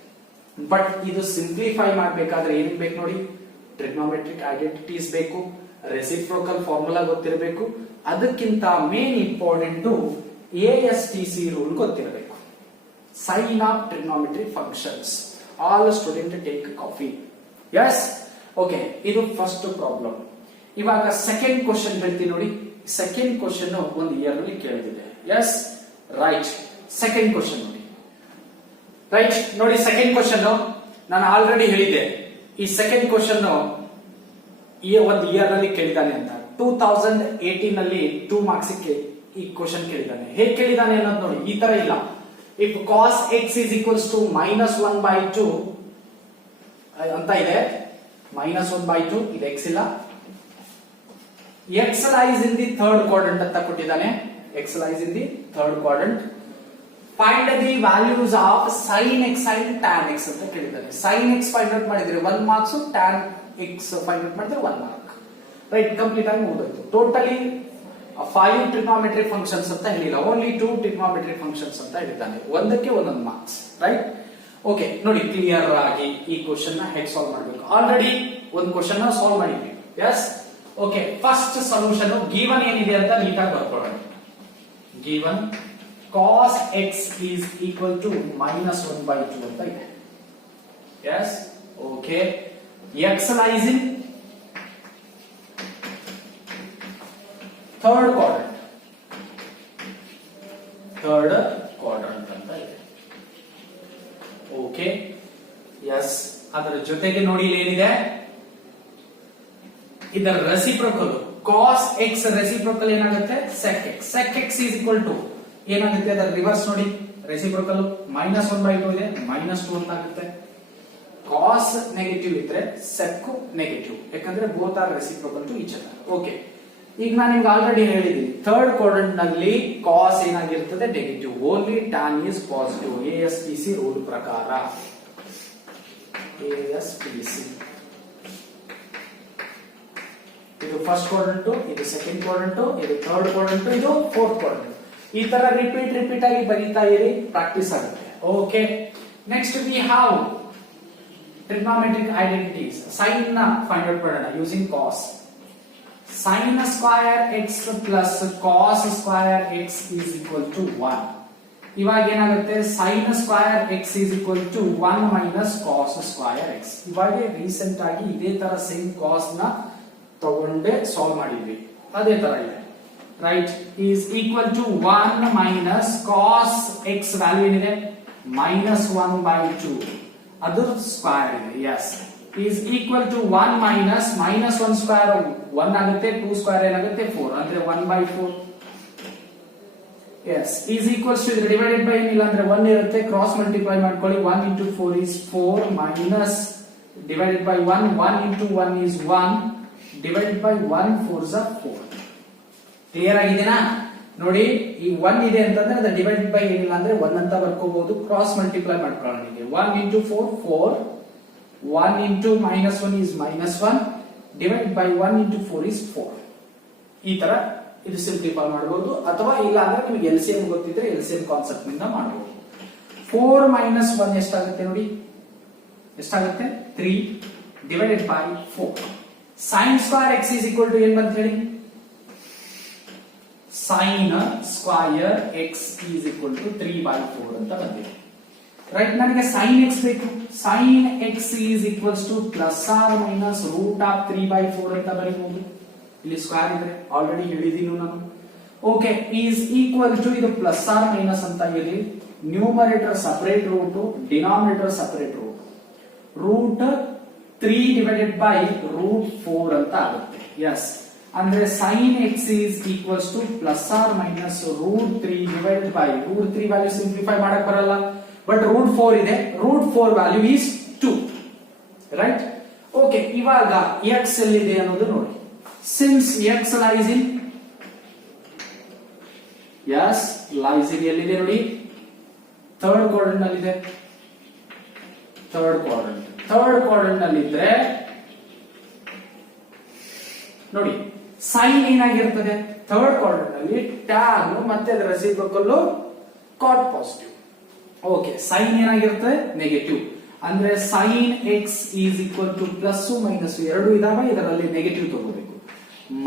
ಬಟ್ ಇದು ಸಿಂಪ್ಲಿಫೈ ಮಾಡಬೇಕಾದ್ರೆ ಏನ್ ಬೇಕು ನೋಡಿ? ಟ್ರಿಗ್ನೋಮೆಟ್ರಿಕ್ ಐಡೆಂಟಿಟೀಸ್ ಬೇಕು, ರೆಸಿಪ್ರೋಕಲ್ ಫಾರ್ಮುಲಾ ಗೊತ್ತಿರಬೇಕು, ಅದಕ್ಕಿಂತ ಮೇನ್ ಇಂಪಾರ್ಟೆಂಟ್ ASTC ರೂಲ್ ಗೊತ್ತಿರಬೇಕು. Sign of trigonometry functions. All student take coffee. Yes, okay, ಇದು ಫಸ್ಟ್ ಪ್ರಾಬ್ಲಮ್. ಇವಾಗ ಸೆಕೆಂಡ್ ಕ್ವಶನ್ ಹೇಳ್ತೀನಿ ನೋಡಿ. ಸೆಕೆಂಡ್ ಕ್ವಶನ್ ಒಂದು ಇಯರ್ ನಲ್ಲಿ ಕೇಳಿದೆ. Yes, right. ಸೆಕೆಂಡ್ ಕ್ವಶನ್ ನೋಡಿ. ರೈಟ್, ನೋಡಿ ಸೆಕೆಂಡ್ ಕ್ವಶನ್ ನಾನು ಆಲ್ರೆಡಿ ಹೇಳಿದ್ದೆ. ಈ ಸೆಕೆಂಡ್ ಕ್ವಶನ್ ಒಂದು ಇಯರ್ ನಲ್ಲಿ ಕೇಳಿದಾನೆ ಅಂತ. 2018 ನಲ್ಲಿ 2 ಮಾರ್ಕ್ಸ್ ಈ ಕ್ವಶನ್ ಕೇಳಿದಾನೆ. ಹೇಗೆ ಕೇಳಿದಾನೆ ಅನ್ನೋದು ನೋಡಿ. ಈ ತರ ಇಲ್ಲ. If cos x is equals to -1/2 ಅಂತ ಇದೆ, -1/2 ಇದು x ಇಲ್ಲ. x lies in the third quadrant ಅಂತ ಕೊಟ್ಟಿದ್ದಾನೆ. x lies in the third quadrant. Find the values of sin x and tan x ಅಂತ ಕೇಳಿದ್ದಾನೆ. sin x ಫೈಂಡ್ ಔಟ್ ಮಾಡಿದ್ರೆ 1 marks, tan x find out ಮಾಡಿದ್ರೆ 1 mark. Right, complete ಆಗಿ ಮುಗಿದೋಯ್ತು. Totally 5 trigonometry functions ಅಂತ ಹೇಳಿಲ್ಲ, only 2 trigonometry functions ಅಂತ ಹೇಳಿದ್ದಾನೆ. ಒಂದಕ್ಕೆ ಒಂದೊಂದು ಮಾರ್ಕ್ಸ್. Right, okay. ನೋಡಿ ಕ್ಲಿಯರ್ ಆಗಿ ಈ ಕ್ವಶನ್ ನ ಹೇಗೆ ಸಾಲ್ವ್ ಮಾಡಬೇಕು. ಆಲ್ರೆಡಿ ಒಂದು ಕ್ವಶನ್ ನ ಸಾಲ್ವ್ ಮಾಡಿದ್ವಿ. Yes, okay. First solution given ಏನಿದೆ ಅಂತ ನೀಟಾಗಿ ಬರ್ಕೊಳ್ಳೋಣ. Given cos x is equal to -1/2 ಅಂತ ಇದೆ. Yes, okay. x lies in third quadrant. Third quadrant ಅಂತ ಇದೆ. Okay, yes. ಅದರ ಜೊತೆಗೆ ನೋಡಿ ಏನಿದೆ? ಇದರ ರೆಸಿಪ್ರೋಕಲ್ cos x ರೆಸಿಪ್ರೋಕಲ್ ಏನಾಗುತ್ತೆ? sec x. sec x is equal to ಏನಾಗುತ್ತೆ? ಅದರ ರಿವರ್ಸ್ ನೋಡಿ. ರೆಸಿಪ್ರೋಕಲ್ -1/2 ಇದೆ, -2 ಅಂತ ಆಗುತ್ತೆ. cos ನೆಗೆಟಿವ್ ಇದ್ರೆ sec ನೆಗೆಟಿವ್, ಯಾಕಂದ್ರೆ both are reciprocal to each other. Okay, ಈಗ ನಾನು ನಿಮ್ಗೆ ಆಲ್ರೆಡಿ ಹೇಳಿದ್ದೀನಿ, ಥರ್ಡ್ ಕ್ವಾಡ್ರಂಟ್ ನಲ್ಲಿ cos ಏನಾಗಿರ್ತದೆ? Negative. Only tan is positive. ASTC rule ಪ್ರಕಾರ. ASTC ಇದು ಫಸ್ಟ್ ಕ್ವಾಡ್ರಂಟ್, ಇದು ಸೆಕೆಂಡ್ ಕ್ವಾಡ್ರಂಟ್, ಇದು ಥರ್ಡ್ ಕ್ವಾಡ್ರಂಟ್, ಇದು ಫೋರ್ತ್ ಕ್ವಾಡ್ರಂಟ್. ಈ ತರ ರಿಪೀಟ್ ಆಗಿ ಬರೀತಾ ಇರಿ, ಪ್ರಾಕ್ಟೀಸ್ ಆಗುತ್ತೆ. Okay, next we have trigonometric identities. Sine ನ ಫೈಂಡ್ ಔಟ್ ಮಾಡೋಣ using cos. sin square x plus cos square x is equal to 1. ಇವಾಗ ಏನಾಗುತ್ತೆ? sin square x is equal to 1 minus cos square x. ಇವಾಗ recent ಆಗಿ ಇದೇ ತರ same cos ನ ತಗೊಂಡೆ ಸಾಲ್ವ್ ಮಾಡಿದ್ವಿ, ಅದೇ ತರ ಇದೆ. Right, is equal to 1 minus cos x value ಏನಿದೆ? -1/2. ಅದು ಸ್ಕ್ವೇರ್ ಇದೆ. Yes, is equal to 1 minus -1 square 1 ಆಗುತ್ತೆ, 2 ಸ್ಕ್ವೇರ್ ಏನಾಗುತ್ತೆ? 4, ಅಂದ್ರೆ 1/4. Yes, is equals to divided by ಏನಿಲ್ಲ ಅಂದ್ರೆ 1 ಇರುತ್ತೆ, ಕ್ರಾಸ್ ಮಲ್ಟಿಪ್ಲೈ ಮಾಡ್ಕೊಳ್ಳಿ. 1 into 4 is 4 minus divided by 1, 1 into 1 is 1 divided by 1 4s are 4. Clear ಆಗಿದೆನಾ? ನೋಡಿ, ಈ 1 ಇದೆ ಅಂತಂದ್ರೆ ಅದು ಡಿವೈಡೆಡ್ ಬೈ ಏನಿಲ್ಲ ಅಂದ್ರೆ 1 ಅಂತ ಬರ್ಕೋಬಹುದು. ಕ್ರಾಸ್ ಮಲ್ಟಿಪ್ಲೈ ಮಾಡ್ಕೊಳ್ಳೋಣ. 1 into 4 4, 1 into -1 is -1 divided by 1 into 4 is 4. ಈ ತರ ಇದು ಸಿಂಪ್ಲಿಫೈ ಮಾಡಬಹುದು, ಅಥವಾ ಇಲ್ಲ ಅಂದ್ರೆ ನಿಮಗೆ LCM ಗೊತ್ತಿದ್ರೆ LCM ಕಾನ್ಸೆಪ್ಟ್ ನಿಂದ ಮಾಡಬಹುದು. 4 minus 1 ಎಷ್ಟಾಗುತ್ತೆ ನೋಡಿ? ಎಷ್ಟಾಗುತ್ತೆ? 3 divided by 4. sin square x is equal to ಏನ್ ಬಂತ ಹೇಳಿ? Sine square x is equal to 3/4 ಅಂತ ಬಂದಿದೆ. ರೈಟ್, ನನಗೆ ಸೈನ್ ಎಕ್ಸ್ ಬೇಕು. Sine x is equals to plus or minus root of 3/4 ಅಂತ ಬರೀಬಹುದು. ಇಲ್ಲಿ ಸ್ಕ್ವೇರ್ ಇದ್ರೆ ಆಲ್ರೆಡಿ ಹೇಳಿದೀನಿ ನಾನು. ಓಕೆ, ಈಸ್ ಈಕ್ವಲ್ ಟು ಇದು ಪ್ಲಸ್ ಆರ್ ಮೈನಸ್ ಅಂತ ಇರಲಿ. Numerator separate root, denominator separate root. Root 3 divided by root 4 ಅಂತ ಆಗುತ್ತೆ. ಎಸ್, ಅಂದ್ರೆ sine x is equals to plus or minus root 3 divided by root 3 value simplify ಮಾಡಕ್ ಬರಲ್ಲ, but root 4 ಇದೆ. Root 4 value is 2. Right, okay. ಇವಾಗ x ಎಲ್ಲಿದೆ ಅನ್ನೋದು ನೋಡಿ. Since x lies in, x lies in ಎಲ್ಲಿದೆ ನೋಡಿ, ಥರ್ಡ್ ಕ್ವಾಡ್ರೆಂಟ್ ನಲ್ಲಿದೆ. ಥರ್ಡ್ ಕ್ವಾಡ್ರೆಂಟ್ ನಲ್ಲಿದ್ರೆ ನೋಡಿ ಸೈನ್ ಏನಾಗಿರ್ತದೆ, ಥರ್ಡ್ ಕ್ವಾಡ್ರೆಂಟ್ ನಲ್ಲಿ ಟ್ಯಾನ್ ಮತ್ತೆ ಅದರ reciprocal cot positive. Okay, sine ಏನಾಗಿರುತ್ತೆ, ನೆಗೆಟಿವ್. ಅಂದ್ರೆ sine x is equal to plus minus ಎರಡು ಇದಾವೆ, ಇದರಲ್ಲಿ ನೆಗೆಟಿವ್ ತಗೋಬೇಕು.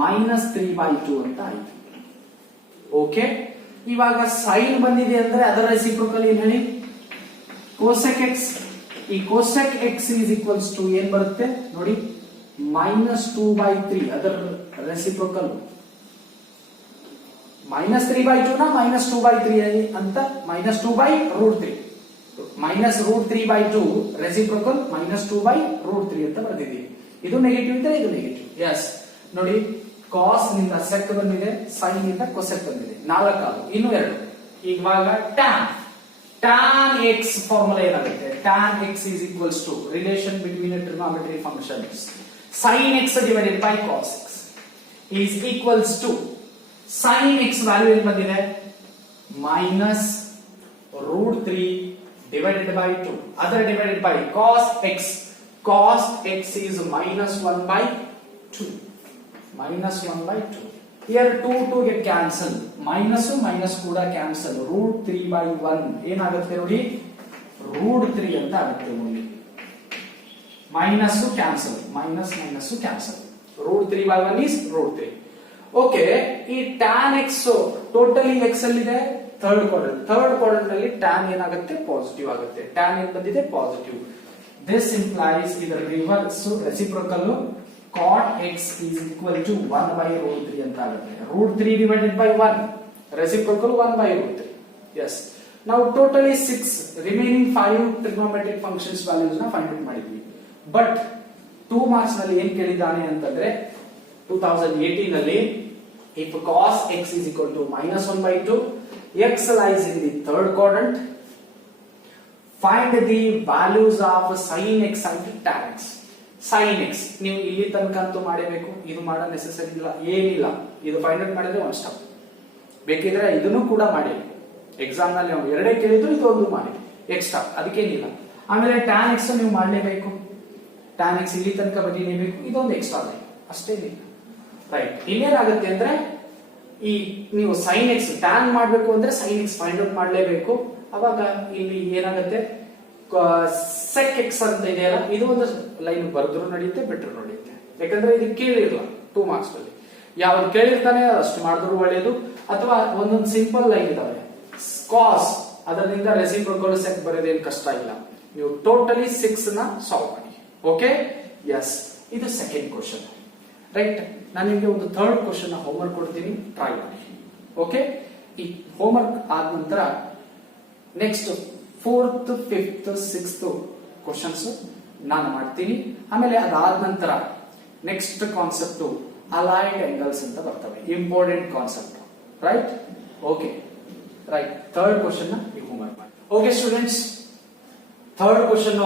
-3/2 ಅಂತ ಆಯ್ತು. ಓಕೆ, ಇವಾಗ ಸೈನ್ ಬಂದಿದೆ ಅಂದ್ರೆ ಅದರ ರೆಸಿಪ್ರೋಕಲ್ ಏನ್ ಹೇಳಿ, ಕೋಸೆಕ್ ಎಕ್ಸ್. ಈ cosec x is equals to ಏನ್ ಬರುತ್ತೆ ನೋಡಿ, -2/3. ಅದರ ರೆಸಿಪ್ರೋಕಲ್ -3/2 ನ -2/3 ಅಂತ, -2/√3 -√3/2 ರೆಸಿಪ್ರೋಕಲ್ -2/√3 ಅಂತ ಬರೆದಿದ್ದೀವಿ. ಇದು ನೆಗೆಟಿವ್ ಇದ್ರೆ ಇದು ನೆಗೆಟಿವ್. ಎಸ್ ನೋಡಿ, ಕಾಸ್ ನಿಂದ ಸೆಕ್ ಬಂದಿದೆ, ಸೈನ್ ನಿಂದ ಕೊಸೆಕ್ ಬಂದಿದೆ. 4 ಇನ್ನು 2. ಇವಾಗ tan x ಫಾರ್ಮುಲಾ ಏನಾಗುತ್ತೆ, tan x is equals to relation between a trigonometric functions sin x divided by cos x is equals to sin x value ಏನು ಬಂದಿದೆ, -√3 divided by 2, other divided by cos x. Cos x is -1/2. Here 2 get cancel, minus ಕೂಡ cancel. √3/1 ಏನಾಗುತ್ತೆ ನೋಡಿ, √3 ಅಂತ ಆಗುತ್ತೆ. Only minus cancel, minus cancel. √3/1 is √3. Okay, ಈ tan x totally x ಅಲ್ಲಿದೆ third quadrant ನಲ್ಲಿ tan ಏನಾಗುತ್ತೆ, ಪಾಸಿಟಿವ್ ಆಗುತ್ತೆ. tan ಏನ್ ಬಂದಿದೆ, ಪಾಸಿಟಿವ್. ದಿಸ್ ಇಂಪ್ಲೈಸ್ ಇದರ reverse reciprocal cot x is equal to 1/√3 ಅಂತ ಆಗುತ್ತೆ. √3 divided by 1, reciprocal 1/√3. Yes. Now totally 6, remaining 5 trigonometric functions values ನ ಫೈಂಡ್ ಔಟ್ ಮಾಡಿದ್ವಿ. ಬಟ್ 2 ಮಾರ್ಕ್ಸ್ ನಲ್ಲಿ ಏನ್ ಕೇಳಿದಾನೆ ಅಂತಂದ್ರೆ 2018 ನಲ್ಲಿ if cos x is equal to -1/2, x lies in the third quadrant, find the values of sin x and tan x. sin x ನೀವು ಇಲ್ಲಿ ತನಕ ಅಂತೂ ಮಾಡಬೇಕು, ಇದು ಮಾಡೋ ನೆಸೆಸರಿ ಇಲ್ಲ, ಏನಿಲ್ಲ. ಇದು ಫೈಂಡ್ ಔಟ್ ಮಾಡಿದ್ರೆ ಒಂದು ಸ್ಟೆಪ್. ಬೇಕಿದ್ರೆ ಇದನ್ನು ಕೂಡ ಮಾಡಿ, ಎಕ್ಸಾಮ್ ನಲ್ಲಿ ನಾವು ಎರಡೇ ಕೇಳಿದ್ರು, ಇದು ಒಂದು ಮಾಡಿ ಎಕ್ಸ್ಟ್ರಾ, ಅದಕ್ಕೇನಿಲ್ಲ. ಆಮೇಲೆ tan x ನೀವು ಮಾಡಲೇಬೇಕು, tan x ಇಲ್ಲಿ ತನಕ ಬರೀಲೇಬೇಕು, ಇದೊಂದು ಎಕ್ಸ್ಟ್ರಾ ಅಷ್ಟೇ ಇಲ್ಲ. ರೈಟ್, ಇನ್ನೇನಾಗುತ್ತೆ ಅಂದ್ರೆ ಈ ನೀವು sin x tan ಮಾಡಬೇಕು ಅಂದ್ರೆ sin x ಫೈಂಡ್ ಔಟ್ ಮಾಡಲೇಬೇಕು. ಅವಾಗ ಇಲ್ಲಿ ಏನಾಗುತ್ತೆ, sec x ಅಂತ ಇದೆಯಲ್ಲ, ಇದು ಒಂದು ಲೈನ್ ಬರೆದ್ರು ನಡೆಯುತ್ತೆ, ಬಿಟ್ಟರು ನಡೆಯುತ್ತೆ. ಯಾಕಂದ್ರೆ ಇದು ಕೇಳಿರಲ್ಲ 2 ಮಾರ್ಕ್ಸ್ ನಲ್ಲಿ. ಯಾವ್ದು ಕೇಳಿರ್ತಾನೆ ಅಷ್ಟು ಮಾಡಿದ್ರು ಒಳ್ಳೆಯದು. ಅಥವಾ ಒಂದೊಂದು ಸಿಂಪಲ್ ಲೈನ್ ಇದಾವೆ, ಕಾಸ್ ಅದರಿಂದ ರೆಸಿಪ್ರೋಕಲ್ ಸೆಕ್ ಬರೆಯೋದೇನು ಕಷ್ಟ ಇಲ್ಲ. ನೀವು ಟೋಟಲಿ 6 ನ ಸಾಲ್ವ್ ಮಾಡಿ. ಓಕೆ, ಎಸ್, ಇದು ಸೆಕೆಂಡ್ ಕ್ವಶನ್. ರೈಟ್, ನಾನು ನಿಮಗೆ ಒಂದು ಥರ್ಡ್ ಕ್ವಶನ್ ಹೋಮ್ವರ್ಕ್ ಕೊಡ್ತೀನಿ, ಟ್ರೈ ಮಾಡಿ. ಓಕೆ, ಈ ಹೋಮ್ವರ್ಕ್ ಆದ ನಂತರ next 4th 5th 6th questions ನಾನು ಮಾಡ್ತೀನಿ. ಆಮೇಲೆ ಅದಾದ ನಂತರ ನೆಕ್ಸ್ಟ್ ಕಾನ್ಸೆಪ್ಟ್ ಅಲೈಡ್ ಆಂಗಲ್ಸ್ ಅಂತ ಬರ್ತವೆ, important concept. Right, okay, right. Third question ನೀವು ಹೋಮ್ವರ್ಕ್ ಮಾಡಿ. ಓಕೆ ಸ್ಟೂಡೆಂಟ್ಸ್, ಥರ್ಡ್ ಕ್ವಶನ್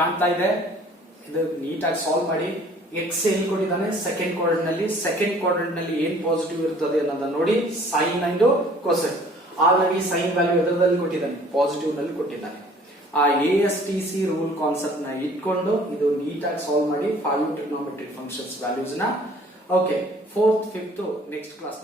ಕಾಣ್ತಾ ಇದೆ, ಇದು ನೀಟಾಗಿ ಸಾಲ್ವ್ ಮಾಡಿ. ಎಕ್ಸ್ ಏನ್ ಕೊಟ್ಟಿದ್ದಾನೆ ಸೆಕೆಂಡ್ ಕ್ವಾಡ್ರೆಂಟ್ ನಲ್ಲಿ ಏನ್ ಪಾಸಿಟಿವ್ ಇರ್ತದೆ ಅನ್ನೋದನ್ನ ನೋಡಿ. Sine and cosec already sine value ಎದರಲ್ಲಿ ಕೊಟ್ಟಿದ್ದಾನೆ, ಪಾಸಿಟಿವ್ ನಲ್ಲಿ ಕೊಟ್ಟಿದ್ದಾನೆ. ಆ ASTC ರೂಲ್ ಕಾನ್ಸೆಪ್ಟ್ ನ ಇಟ್ಕೊಂಡು ಇದು ನೀಟಾಗಿ ಸಾಲ್ವ್ ಮಾಡಿ 5 ಟ್ರಿಗ್ನೋಮೆಟ್ರಿಕ್ ಫಂಕ್ಷನ್ಸ್ ವ್ಯಾಲ್ಯೂಸ್ ನ. Okay, 4th 5th next class